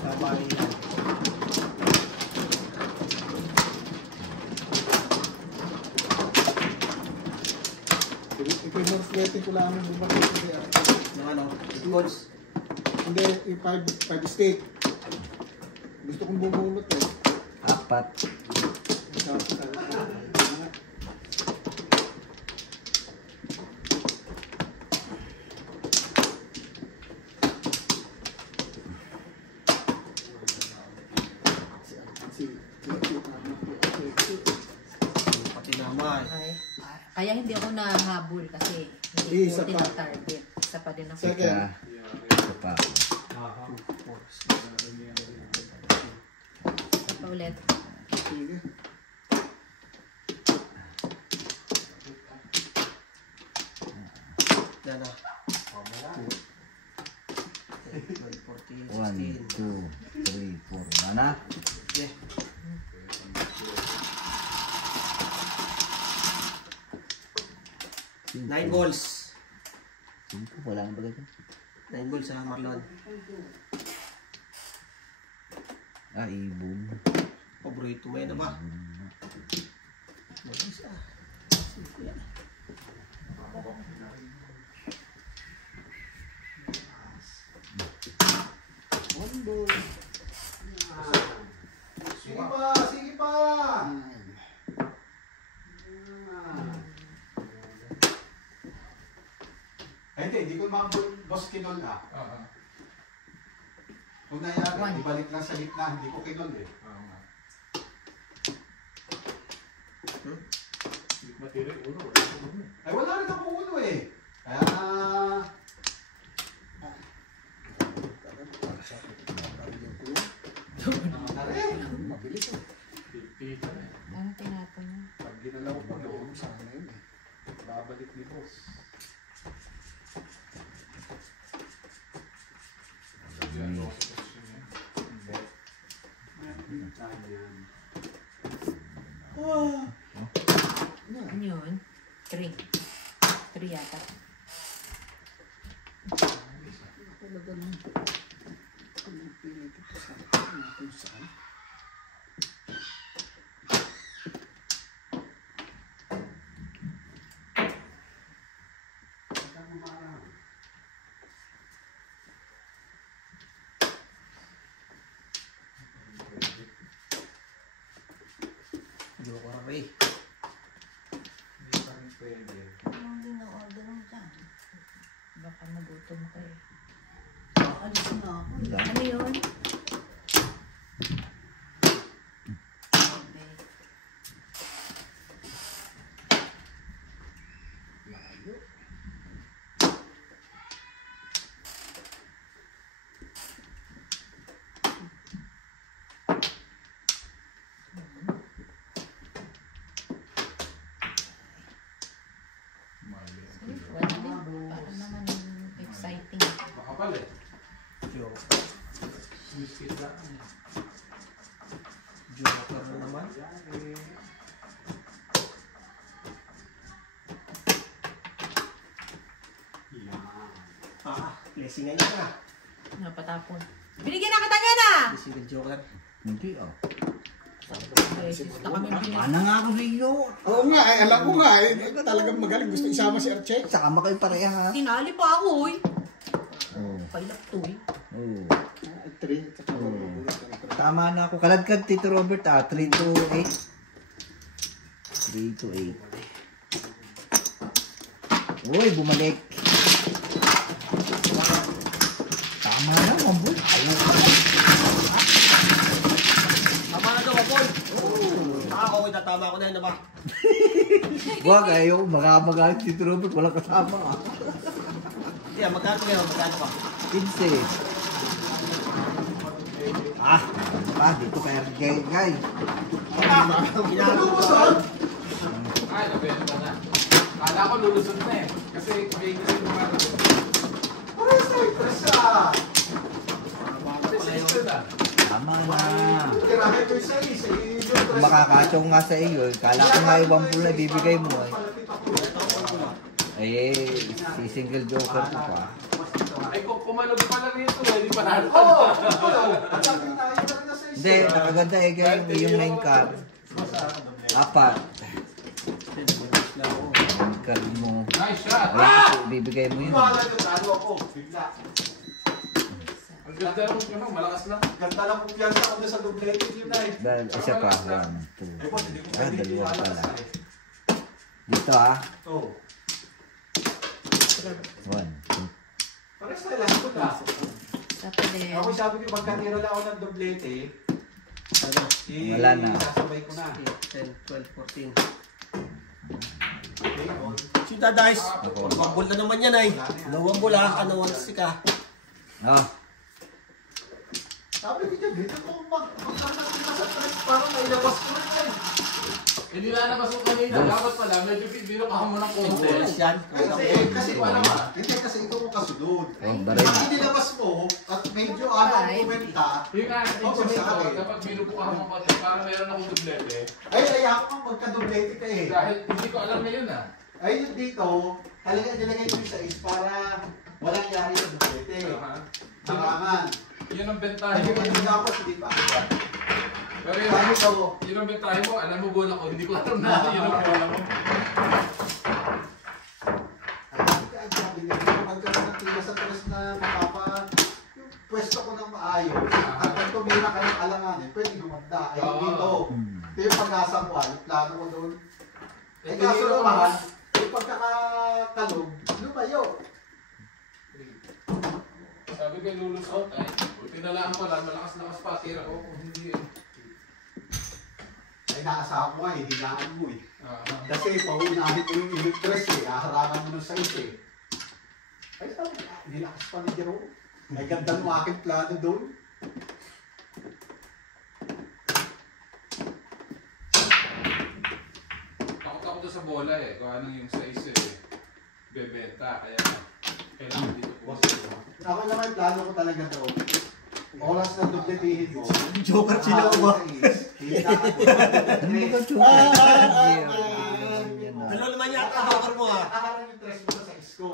Tabay yan. Ipinors wedding ko lang yung bumalik ko kaya. Yung ano? Goals? Hindi, yung 5 state. Gusto kong bumulot eh. 4. Pati naman. Ay, kaya hindi ako nahabol kasi Eh, hindi isa ko pa. target. Isa pa din ako. Second. Ito pa. Isa pa ulit. Sige. Yan na. 1, 2, 3, 4. Mana? Okay. 9 balls. 5. Wala na ba ito? 9 balls sa Marlon. Ibon. Paborito mo yan na ba? Balls ah. One ball. Sige pa, sige pa! Ay, hindi ko boss kinol ah. Kung nangyari, ibalik lang sa gitna, hindi ko kinol eh. Ay, wala rin ako uno eh. Kaya Mabilis eh. Ano tinapon mo? Pag ginalaw ko, loob sana yun eh. Babalik ni boss. Ano yun? 3. 3 yata. Talaga nung pinipili ko sa kung saan. Hindi ko karay. Anong dino-order mo dyan? Baka magutom kayo. Alis na ako. Ano yun? Okay. Joker. Joker na naman. Blessing na yun ah. Napatapon. Binigyan na kita niya na! Blessing ng Joker. Hindi ah. Beses na kami binigyan. Ano nga ako sa iyo? Oo nga, alam ko nga talagang magaling. Gusto isama si Arche. Sama kayo pareha ha. Tinali pa ako eh. Oo. Pailap to eh. Oo. 3. Tama na ako. Kaladkad Tito Robert 3 to 8. 3 to 8. Uy, bumalik. Tama na, mambul. Tama na daw, Paul. Ako, tama ako na yun na ba? Wag, ayaw. Makamagalit Tito Robert. Walang kasama ah. Kaya, magkano ngayon? Magkano pa? 15. Ah, ano pa? Dito kay Gay. Inalumusod! Ay, nabenta na. Kala ko lulusot na eh. Kasi may kasi mga Tama na. Tirahin ko yung size. Kung makakachong nga sa iyo, kala ko nga ibang pula bibigay mo eh. Si single joker ko pa. ay kung kumalog pa lang ito, hindi pa natin. Hindi, nakaganda eh kaya yung main card. 4. Main card mo. Nice shot! Wala ko, bibigay mo yun. Ang ganda lang yun, malakas lang. Ganda lang kung piyansa ako sa doublete yun ay. Dahil isa pa, 1, 2. Dalawa pala. Dito ah. Oo. 1, 2. Pares na lang ko na. Tapos din. Ako sabi ko magkatira lang ako ng doublete. Wala na. Sasabay ko na. 10, 12, 14. Okay, on. Sita guys, wambol na naman yan ay. Nawambol ha, ano si ka. Oh, Sabi ko dyan, dito ko magkakaroon na sa tres para may labas ko rin ay. Hindi na nabas ko kanina. Dapat pala, medyo biro ka mo ng konti. Bolas yan. Kasi wala ma. Hindi kasi ito mo kasunod. baray. Pag inilabas mo at medyo ano kumenta, Yung nga, yung sabihin ko, dapat biro ko ka mo konti para meron akong dublete. ay ako nga magka-doublete ka eh. Dahil hindi ko alam na yun ah. Ay yun dito, talaga nilagay ko yung size para walang yari yung doublete. Harangan. Yun ang bentahe Hindi mo. mo dapat hindi pa. Pero Ano ka mo? yun ang bentahe mo, alam mo bola ko, hindi ko alam na yun ang bola mo. Sabi niya, magkaroon ng tila sa tres na makapa, yung pwesto ko ng maayos. At pag tumira ka ng alanganin, pwede gumanda. Ay dito. Ito yung pag-asa mo, yung plano mo doon. Eh kaso naman, yung pagkakakalog, lumayo. Sabi ko lulusot, ay, pinalaan pala, malakas-lakas pa, tira ko kung hindi yun. Ay naasahan mo eh, hinaan mo eh. Ah. Kasi paunahin mo yung unit tres eh, haharangan mo ng size eh. Ay sabi, nilakas pa ni Jerome. Ay ganda ng aking plano doon. Takot ako doon sa bola eh, kung anong yung size eh, bebenta, kaya kailangan dito po. Ako naman yung plano ko talaga doon. Oras na dubletihin mo. Joker sila ko ba? Hindi ka joker. Dalawa naman yata joker mo ha. Nakaharang yung tres mo sa size ko.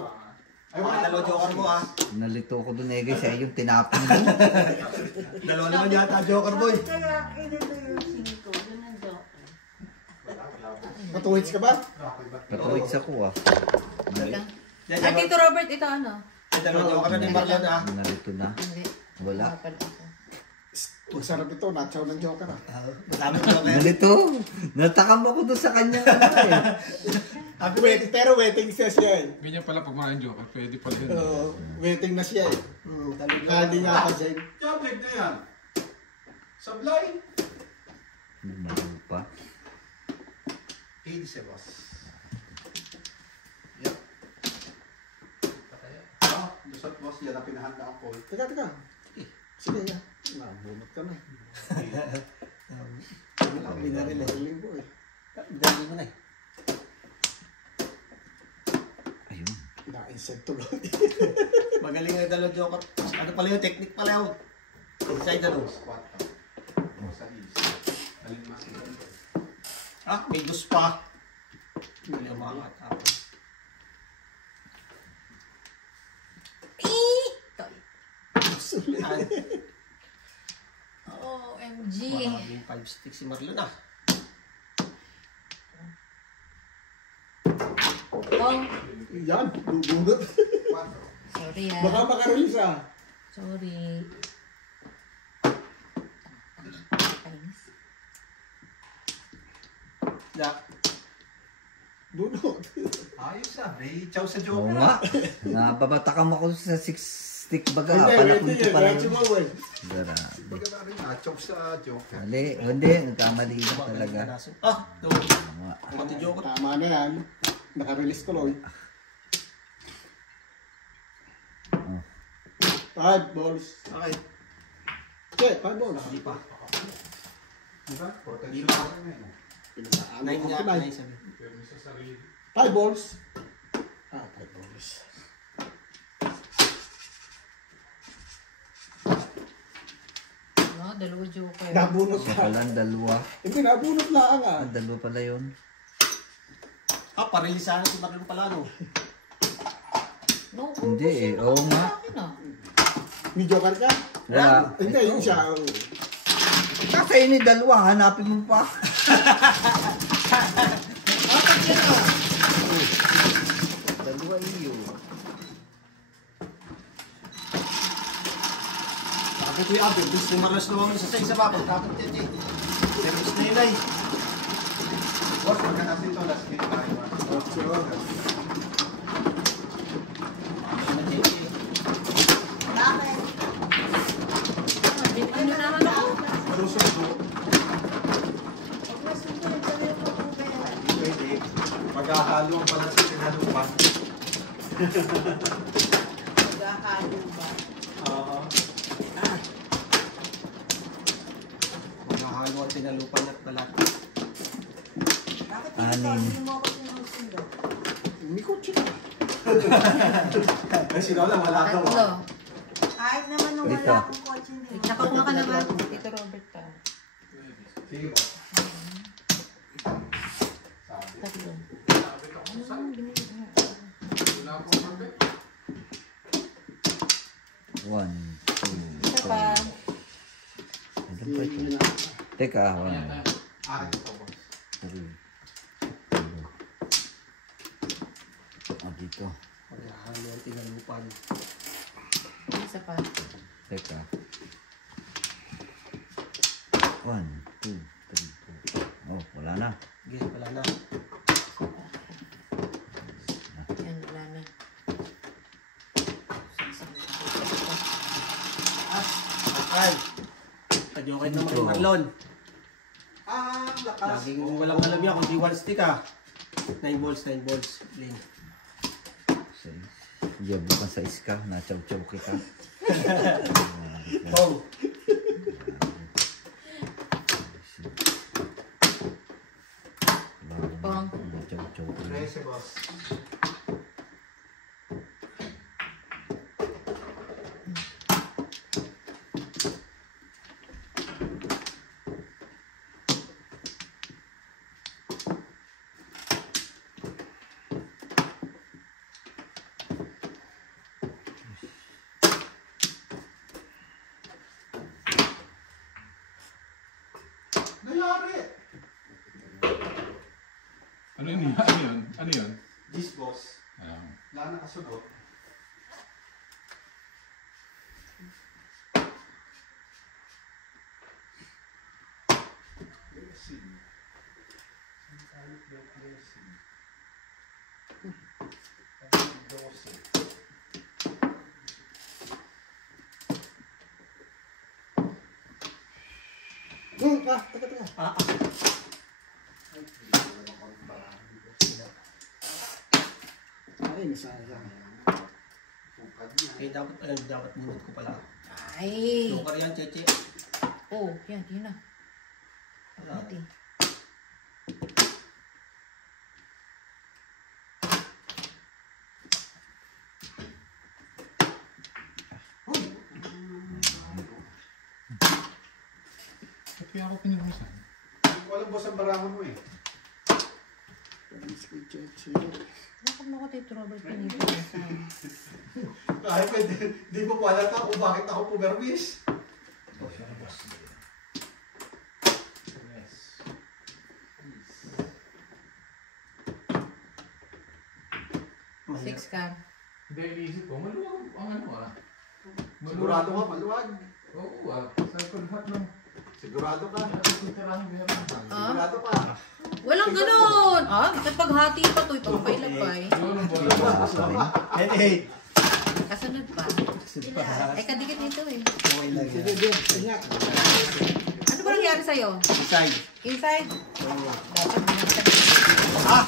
Ay, Dalawa joker mo ha. Nalito ko dun eh guys, yung tinapon mo. Dalawa naman yata joker boy. Matuwits ka ba? Katuwits ako ah. Ay, Tito Robert, ito ano? Dalawa joker na ni Marlon ha. Nalito na. Hindi. Wala. Masarap ito, natsaw ng joker ah. Madami ko lang Nalito. Natakam ako dun sa kanya. Pero waiting siya eh. Ganyan pala pag maraming joker, pwede pala yun. Waiting na siya eh. Kali nga pa dyan. Joblog na yan. Sablay. Lumayo pa. 15 boss. Yep. Lusot boss, yan ang pinahanda ang call. Teka. Sige yan. Nabunot ka na. Pinarinig mo eh. Dali mo na eh. Ayun. Na-insert tuloy. Magaling na dalawa joker. Ano pala yung technique pala yun? Inside ano? Ah, may dos pa. Hindi ako makakatapon. Sulihan. OMG. Maraming 5 sticks si Marlon ah. Oh, Yan, bubunot. sorry Baka ah. makarelease ah. Sorry. Ayos. Ya. Bunot. Ayos ah, may chow sa Oo joker. nga. Nababatakam ako sa 6-stick baga. Hindi, Panapunti hindi. pala Diretso yun. mo, boy. Grabe. Baga na rin na-chow sa joker. Hindi, nagkamali na talaga. Ah, doon. Tama. Pati joker. Tama na yan. Nakarelease tuloy. Oh. 5 balls. Okay. Okay, 5 balls. Hindi pa. Di ba? Hindi pa. Pinasaan 9 ko nga. na. 9 sabi. 5 balls. Ah, 5 balls. No, dalawa joker. Nabunot So ka. pala, dalawa. Hindi, nabunot lang ah. Dalawa pala yun. Ah, parilisahan si Marlon pala no. No, Hindi eh, oo nga. akin ah. May joker ka? Wala. Hindi, yun siya. Oh. Kasi ini dalawa, hanapin mo pa. Apat yan ah. Dalawa iyo. Bakit yung abin? Gusto yung Marlon lumamang sa isa ba? Bakit yan eh? Service na yun ay. Boss, magkanasin to. Last game tayo. 8. Bakit? Ano naman ako? Anong sundo? Huwag na sunod sa rin mo kung pera. Pwede. Maghahalo ang pala sa sinalupan. Magkakalo ba? Oo. Maghahalo ang tinalupan at balat. Bakit Anim. hindi mo ako sinusunod? May kotse ka. Ay, sino lang, wala daw. Tatlo. Kahit naman nung Dito. wala akong kotse hindi. Nakakuha ka naman. Tito Robert pa. Sige ba? Tatlo. One, two, Isa pa. Ano pa ito? Teka, one, Akin ito, boss. three, four. Dito. Maghahalo ang tinalupan. Isa pa. Teka. One, two, three, four. Oh, wala na. Sige, wala na. Yan, wala na. Ay! Tadyokay naman kay Marlon. Ah, lakas. Laging walang alam niya kung di one stick ah. 9 balls, 9 balls. Bling. Diyan bukan sa iska, na-chow-chow kita. Oh! Pong. Na-chow-chow kita. Prese, boss. Nangyari. Ano yun? Ano yun? Ano yun? This boss. Ayan. Wala nakasunod. Blessing. Ang kalit na blessing. Ang 12. Ah, ah. Ay, nasayang. Eh, dapat bunot ko pala. Ay. Joker yan, Cheche. Oh, yan, yun na. Wala. Mati. Kaya ako pinibusan. Hindi ko alam boss ang barangon mo eh. Bakit mo ko Tito Robert pinipilasan? Kahit pwede, di mo po alam kung bakit ako pumermis. Six ka. Hindi, inisip ko. Maluwag ang ano ah. Sigurado ka, maluwag. Oo ah. Sabi ko lahat ng... Sigurado ka. Titirahin meron. Ah? Sigurado ka. Walang ganun! Ah, nagpaghati pa to. Ipapay-lapay. Yun ang bola. Hey, Kasunod pa. Eh, kadikit nito eh. okay lang yan. Ano ba nangyari sa'yo? Inside. Inside? Oo. Dapat binagsak. Ah!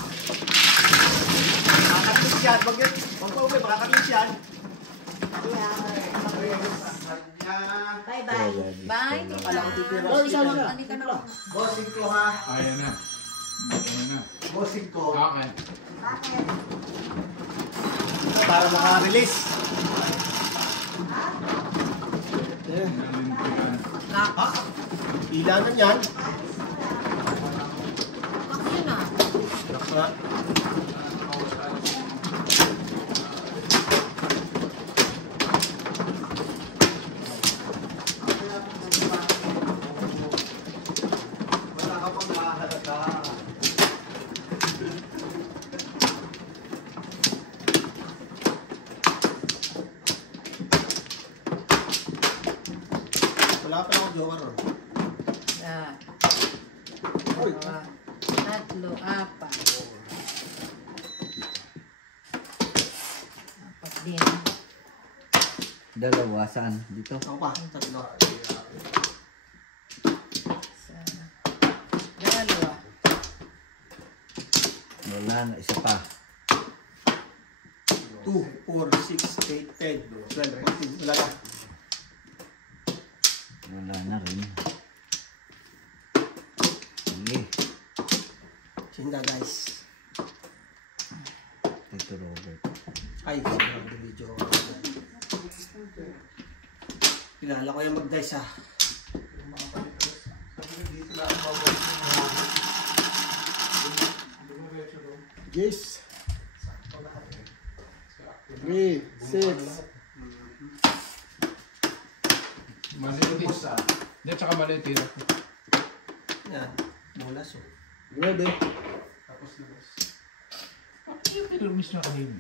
Makakatlis yan. Wag yan. Wag pa uwi. Makakatlis yan. Bye-bye. Bye, tita. Oh, isa na. Ano ka na? Bossing ko ha. Ayan na. Ayan na. Bossing ko. Akin. Para maka-release. Yeah. Kak. Ilangan yan. Kak yun ah. Naka. Wala ka pang nakahalata. Wala pa akong joker. Ah. Oy. Dalawa. Tatlo. Apat. Apat din. Dalawa, saan? Dito? Ako pa. Tatlo. Isa. Dalawa. Wala na, isa pa. 2, 4, 6, 8, 10, 12, 14. Wala na. Wala na rin. Sige, Sinda guys. Tito Robert. Ay, sobrang video. Kilala ko yung mag-dice ah. Yes. 3, 6. Maliit. Hindi, tsaka maliit. Hirap. Yan. Bulas oh. 9. Tapos na boss. Bakit yung pinirmis na kanina?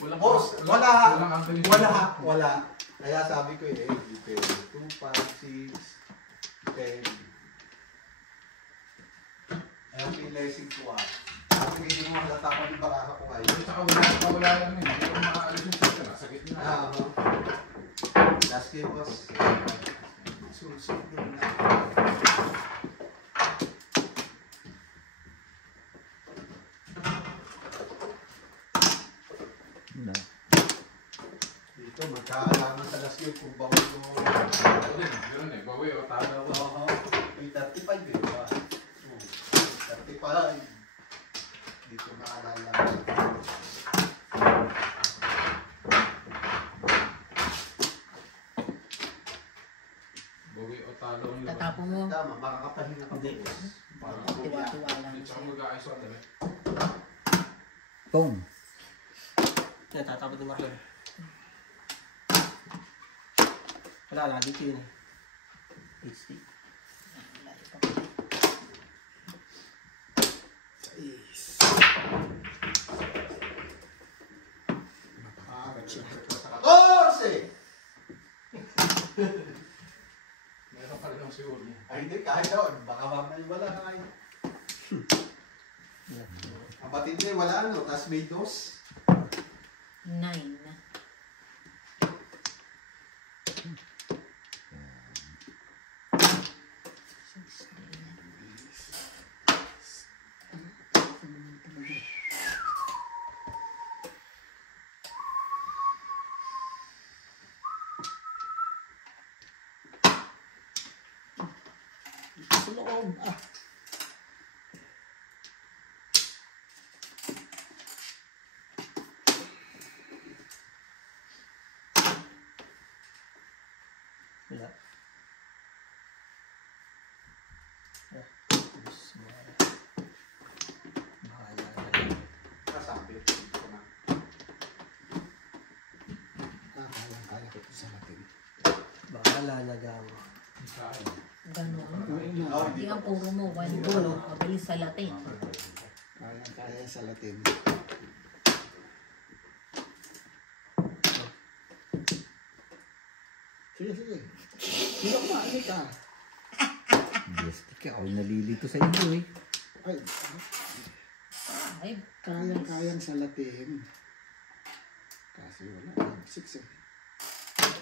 Walang Boss, wala. Walang angkin. Wala. Kaya sabi ko eh, depende. 2, 5, 6, 10. Ayan pinlessing ko ah. Sabi hindi mo halata ko yung baraka ko kayo. Tsaka wala yan eh. Hindi ko maaalis yung sakit. Sakit na. Ah, last game was susunod na. Wala. Dito, magkaalaman sa last game kung bawal ko. Ganun eh. Bawi o tala ko. Oo, may 35 eh. Diba? 35. Dito naalala. Bawi o talo ang laban. Tatapo mo. Tama, makakapahinga ka. Hindi. Tiwa-tiwa lang Tsaka siya. mag-aayos ako dali. Pong. Yan, tatapos ni Marlon. Wala na, dito yun eh. HD. Meron pa rin ang siguro niya. Ay, hindi, kahit doon. Baka mamaya wala na kayo. Ang batid niya, wala ano. Tapos may dos. 9. Sa loob. Ah. Wala. Wala na gawa. Ganon. Hindi ang puro mo. 1-2. Mabilis sa Latin. Kaya sa Latin. Sige, sige. Sino kumain ka? Yes, ikaw nalilito sa inyo eh. Ay, Ay, kayang-kayang sa Latin. Kasi wala. 6 eh.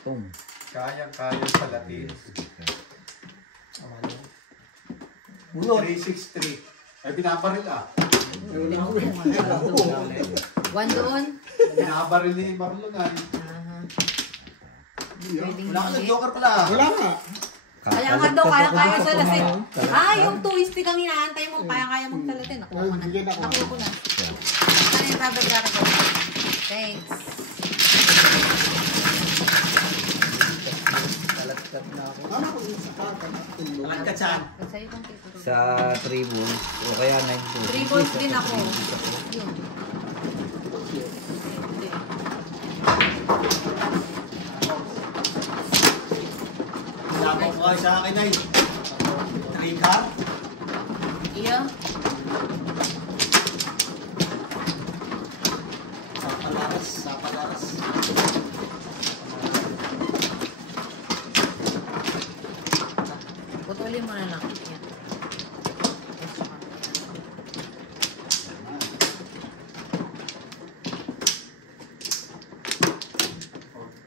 Tong. Kayang-kayang sa Latin. Tama na. 363. Ay, binabaril ah. one doon. Binabaril ni Barlonan. Aha. Wala ka ng joker pala. Wala nga. Kaya nga daw, kaya sa Latin. Ah, yung twisty kang inaantay mo, kaya mong sa Latin. Nakuha ko na. Nakuha ko na. Ano yung babagla ka ko? Thanks. Kalat-kat na ako. Ano ko yung sa kaka? Bakit ka saan? Sa'yo kong tito. Sa 3 balls, o kaya 9 balls. 3 balls din ako. Yun. Sabi ko sa akin ay 3 ka? Iya. Sapalaras. Putulin mo na lang. Yan.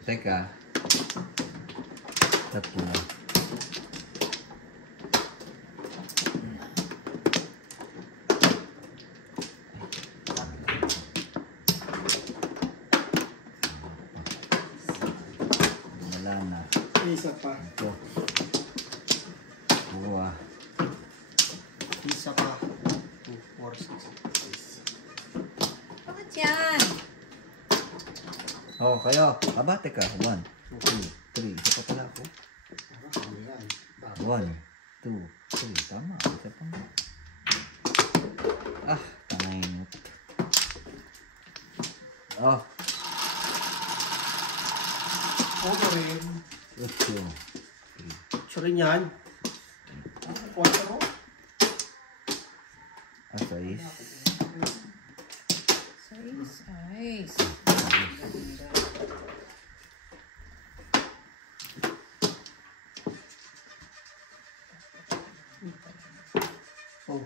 Teka. Tatlo. Wala na. Isa pa. Ito. Buwa. Isa pa. 2, 4, 6. Bakit yan? Oh, kayo. Aba, teka. 1, 2, 3. Isa pa pala ako. 1, 2, 3. Tama. Isa pa nga. Ah, tangayin mo. Oh. Opo rin. 8. Sure yan. Kwanto mo? Ah, 6. Size. Oh.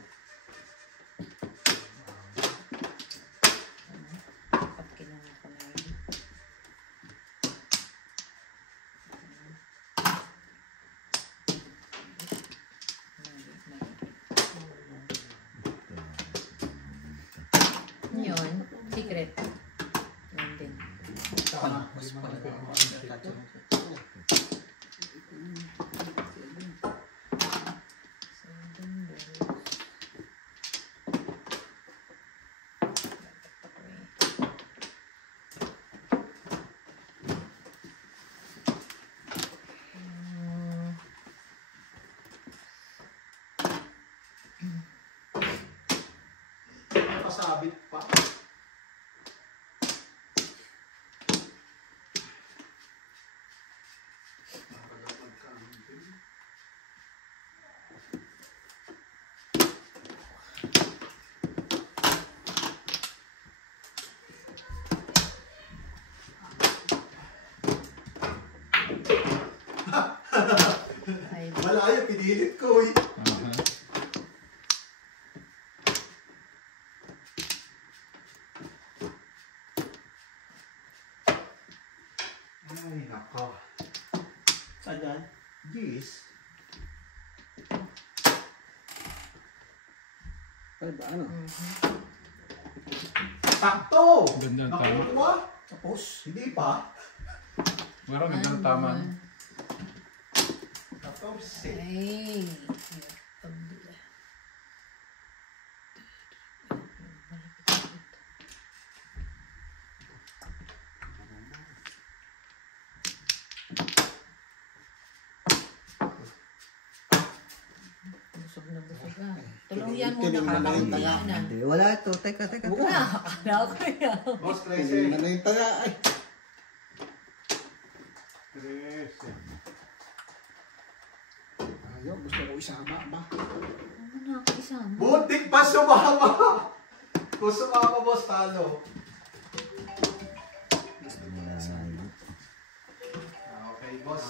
Dapat kailangan ko na yun. Yun. Secret. Yun din. Mas pala. Pasabit pa. Ay, Wala yung pinilit ko eh. Ay, nako. Saan yan? Yes. Ay ba ano? Sakto! Gandang tama. Nakuha? Tapos? Hindi pa. Meron gandang tama. 14. Ay. Busog na busog na. Tulungan mo na kakaulian na. Hindi, wala ito. Teka. Akala ko yan. Boss, Hindi 13. na na yung taga. Ay. 13. Ayaw, gusto ko isama ba? Ano na ako isama? Butik pa sumama! Kung sumama, boss, talo. Okay, boss.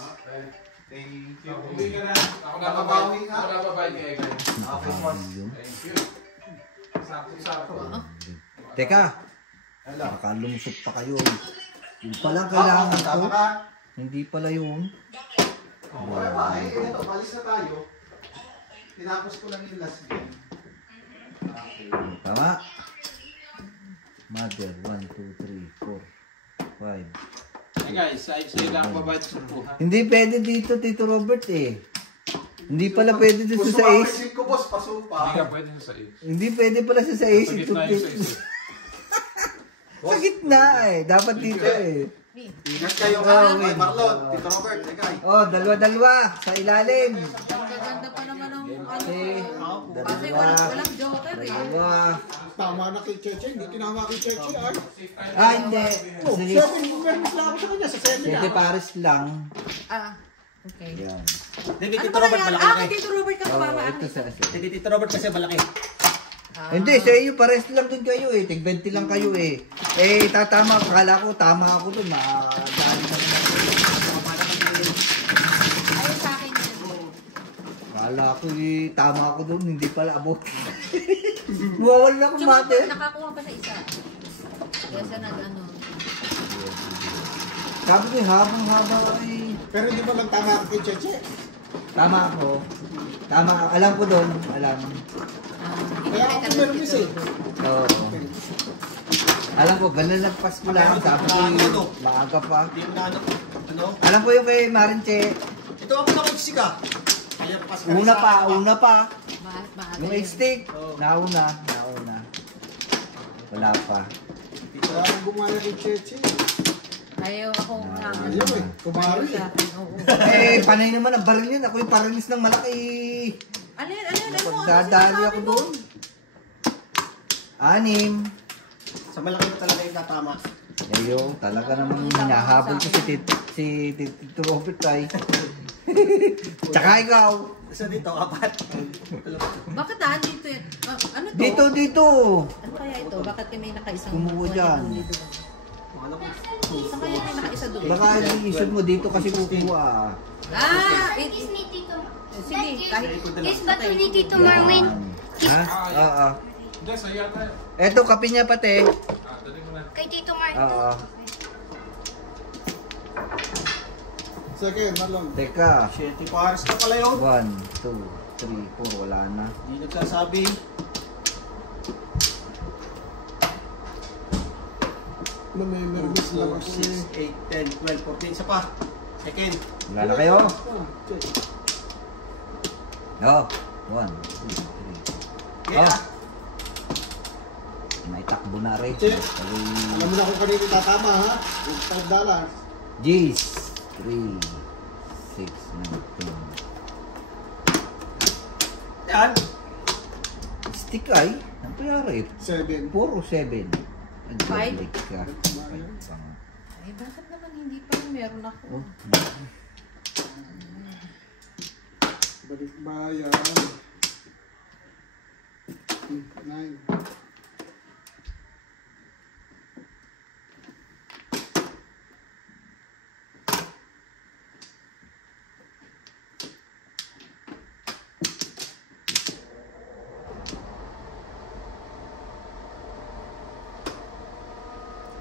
Thank you. Uwi ka na. Ako Nakabawi nga. Ako nababayad kay Egay. Okay, boss. Thank you. Sakto-sakto. Teka, Hello. nakalumusot pa kayo. Yung pala kailangan Tama to. ka. Hindi pala yun. Okay ba? Ito, balis na tayo. Tinapos ko lang yung last game. Okay. Tama. Mother, 1, 2, 3, 4, 5. Hey guys, sa'yo lang ako babayad sa buha. Hindi pwede dito, Tito Robert eh. Hindi pala pwede dito Kung sa sumama ace. yung ko, boss, pasupa. Hindi ka pwede sa iyo. Hindi pwede pala sa Sa ace. gitna yung sa isa. Sa gitna eh. Dapat dito eh. Ingat kayo Ah, kay wait. Marlon, Tito Robert, Egay. Oh, dalawa-dalawa. Sa ilalim. Ang gaganda pa naman ng ano. Okay. Kasi Dalawa. walang joker eh. Dalawa. Tama na kay Cheche, hindi tinama kay Cheche. Ah, hindi. Oh, Sige. 7 permit lang ako sa kanya, sa 7 Pwede na. pares lang. Ah, okay. Yan. Hindi, Ano pala yan? Ah, kay Tito Robert ka Oh, tumama. ito sa Hindi, Tito Robert kasi malaki. Ah. Hindi, sa iyo pares lang din kayo eh. Tig 20 lang kayo eh. Eh, tatama. Kala ko, tama ako dun. Madali na naman. Ayun sa akin yun. Kala ko eh, tama ako dun. Hindi pala abot. Mawawala na akong Tsaka mate. nakakuha pa sa isa. Kaya siya nag-ano. Sabi ko, habang-haba eh. Pero hindi mo lang tama kay Cheche. Tama ako. Tama. Alam ko dun. Alam. Kaya ako pumirmis eh. Oo. Alam ko, ganun lang Pasko lang. Sabi ko, maaga pa. Hindi mo na ano? Alam ko yung kay Marinche. Ito ako nakiksik ah. Kaya pas ka Una sa- pa, una pa. Maaga Yung yun. 8-stick. Nauna. Wala pa. Kaya ako gumana kay Cheche. Ayaw ako nga. Ayaw eh, kumari eh. Oo. Eh, panay naman ang baril yan. Ako yung parilis ng malaki. Alin, ano mo? Dadali ako doon. 6. Sa malaki mo talaga yung tatama. Ayo, talaga namang hinahabol ko si Tito Robert ay. Tsaka ikaw. Isa dito, 4. Bakit dito yan? Ah, ano to? Dito. Ano kaya ito? Bakit may nakaisang Kumuha dyan. Alam ko. Saan kaya may nakaisa doon? Baka iisip mo dito kasi kukuha. Ah! Kiss ni Tito. Sige, kahit Kiss ba to ni Tito Marwin? Ha? Oo. Hindi, saya tayo. Eto, kape niya pati. Dali mo na. Kay Tito Marwin. Oo. Second, Marlon. Teka. 7 pares na pala yun. 1, 2, 3, 4. Wala na. Hindi nagsasabi. Namimirmis lang 4, ako eh. 6, 8, 10, 12, 14. Isa pa. Second. Wala na kayo? Ah, check. Oo. 1, 2, 3. Yeah. May takbo na rin. Check. Alam mo na kung kanino tatama ha? Yung $5. G's. 3, 6, 9, 10. Yan. Stick ay. Ang payari. 7. 4 o 7. Five? Ka. Ay, bakit naman hindi pa rin meron ako? Oh. Balik bayan. 9.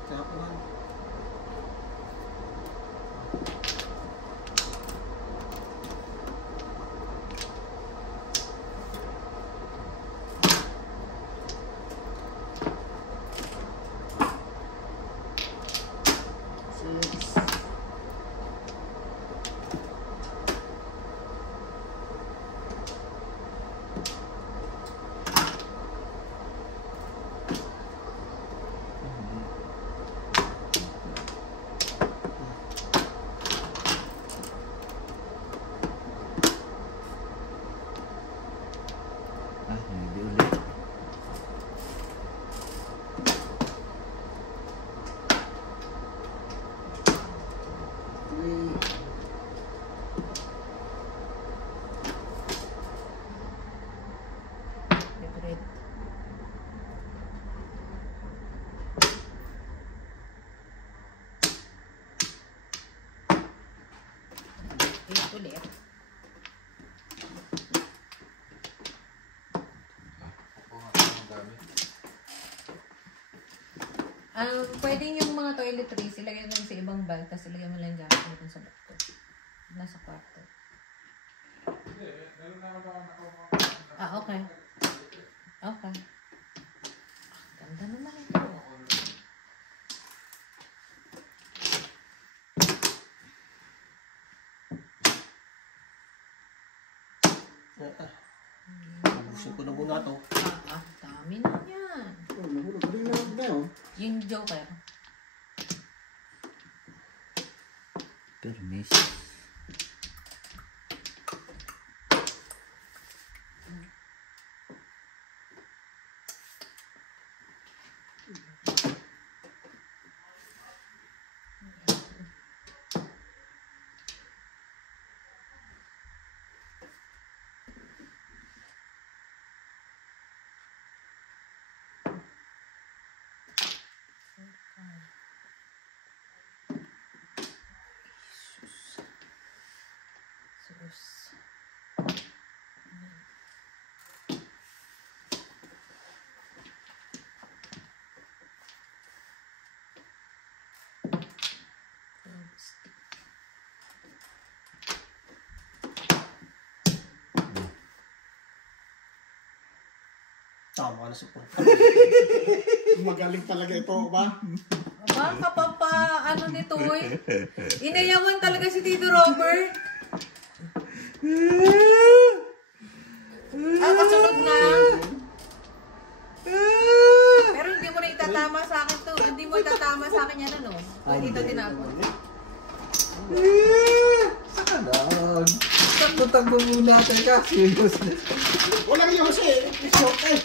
Kaya po nga. Pwedeng yung mga toiletries, ilagay mo lang sa ibang bag, tapos ilagay mo lang dyan sa bakto. Nasa kwarto. Okay. Okay. Ganda naman ito. Gusto ko na muna to. Dami na yan. Nahulog rin na yun. Yung Joker. Permis. Sus. Tama na sa po. Magaling talaga ito, ba? Aba, kapapa, ano nito eh. Inayawan talaga si Tito Robert. Kasunod na. Pero hindi mo na itatama sa akin to. Hindi mo itatama sa akin yan, ano? Kung dito tinapon. Saka lang. Takbo-takbo muna. Teka, serious. Wala kayo kasi. Short eh.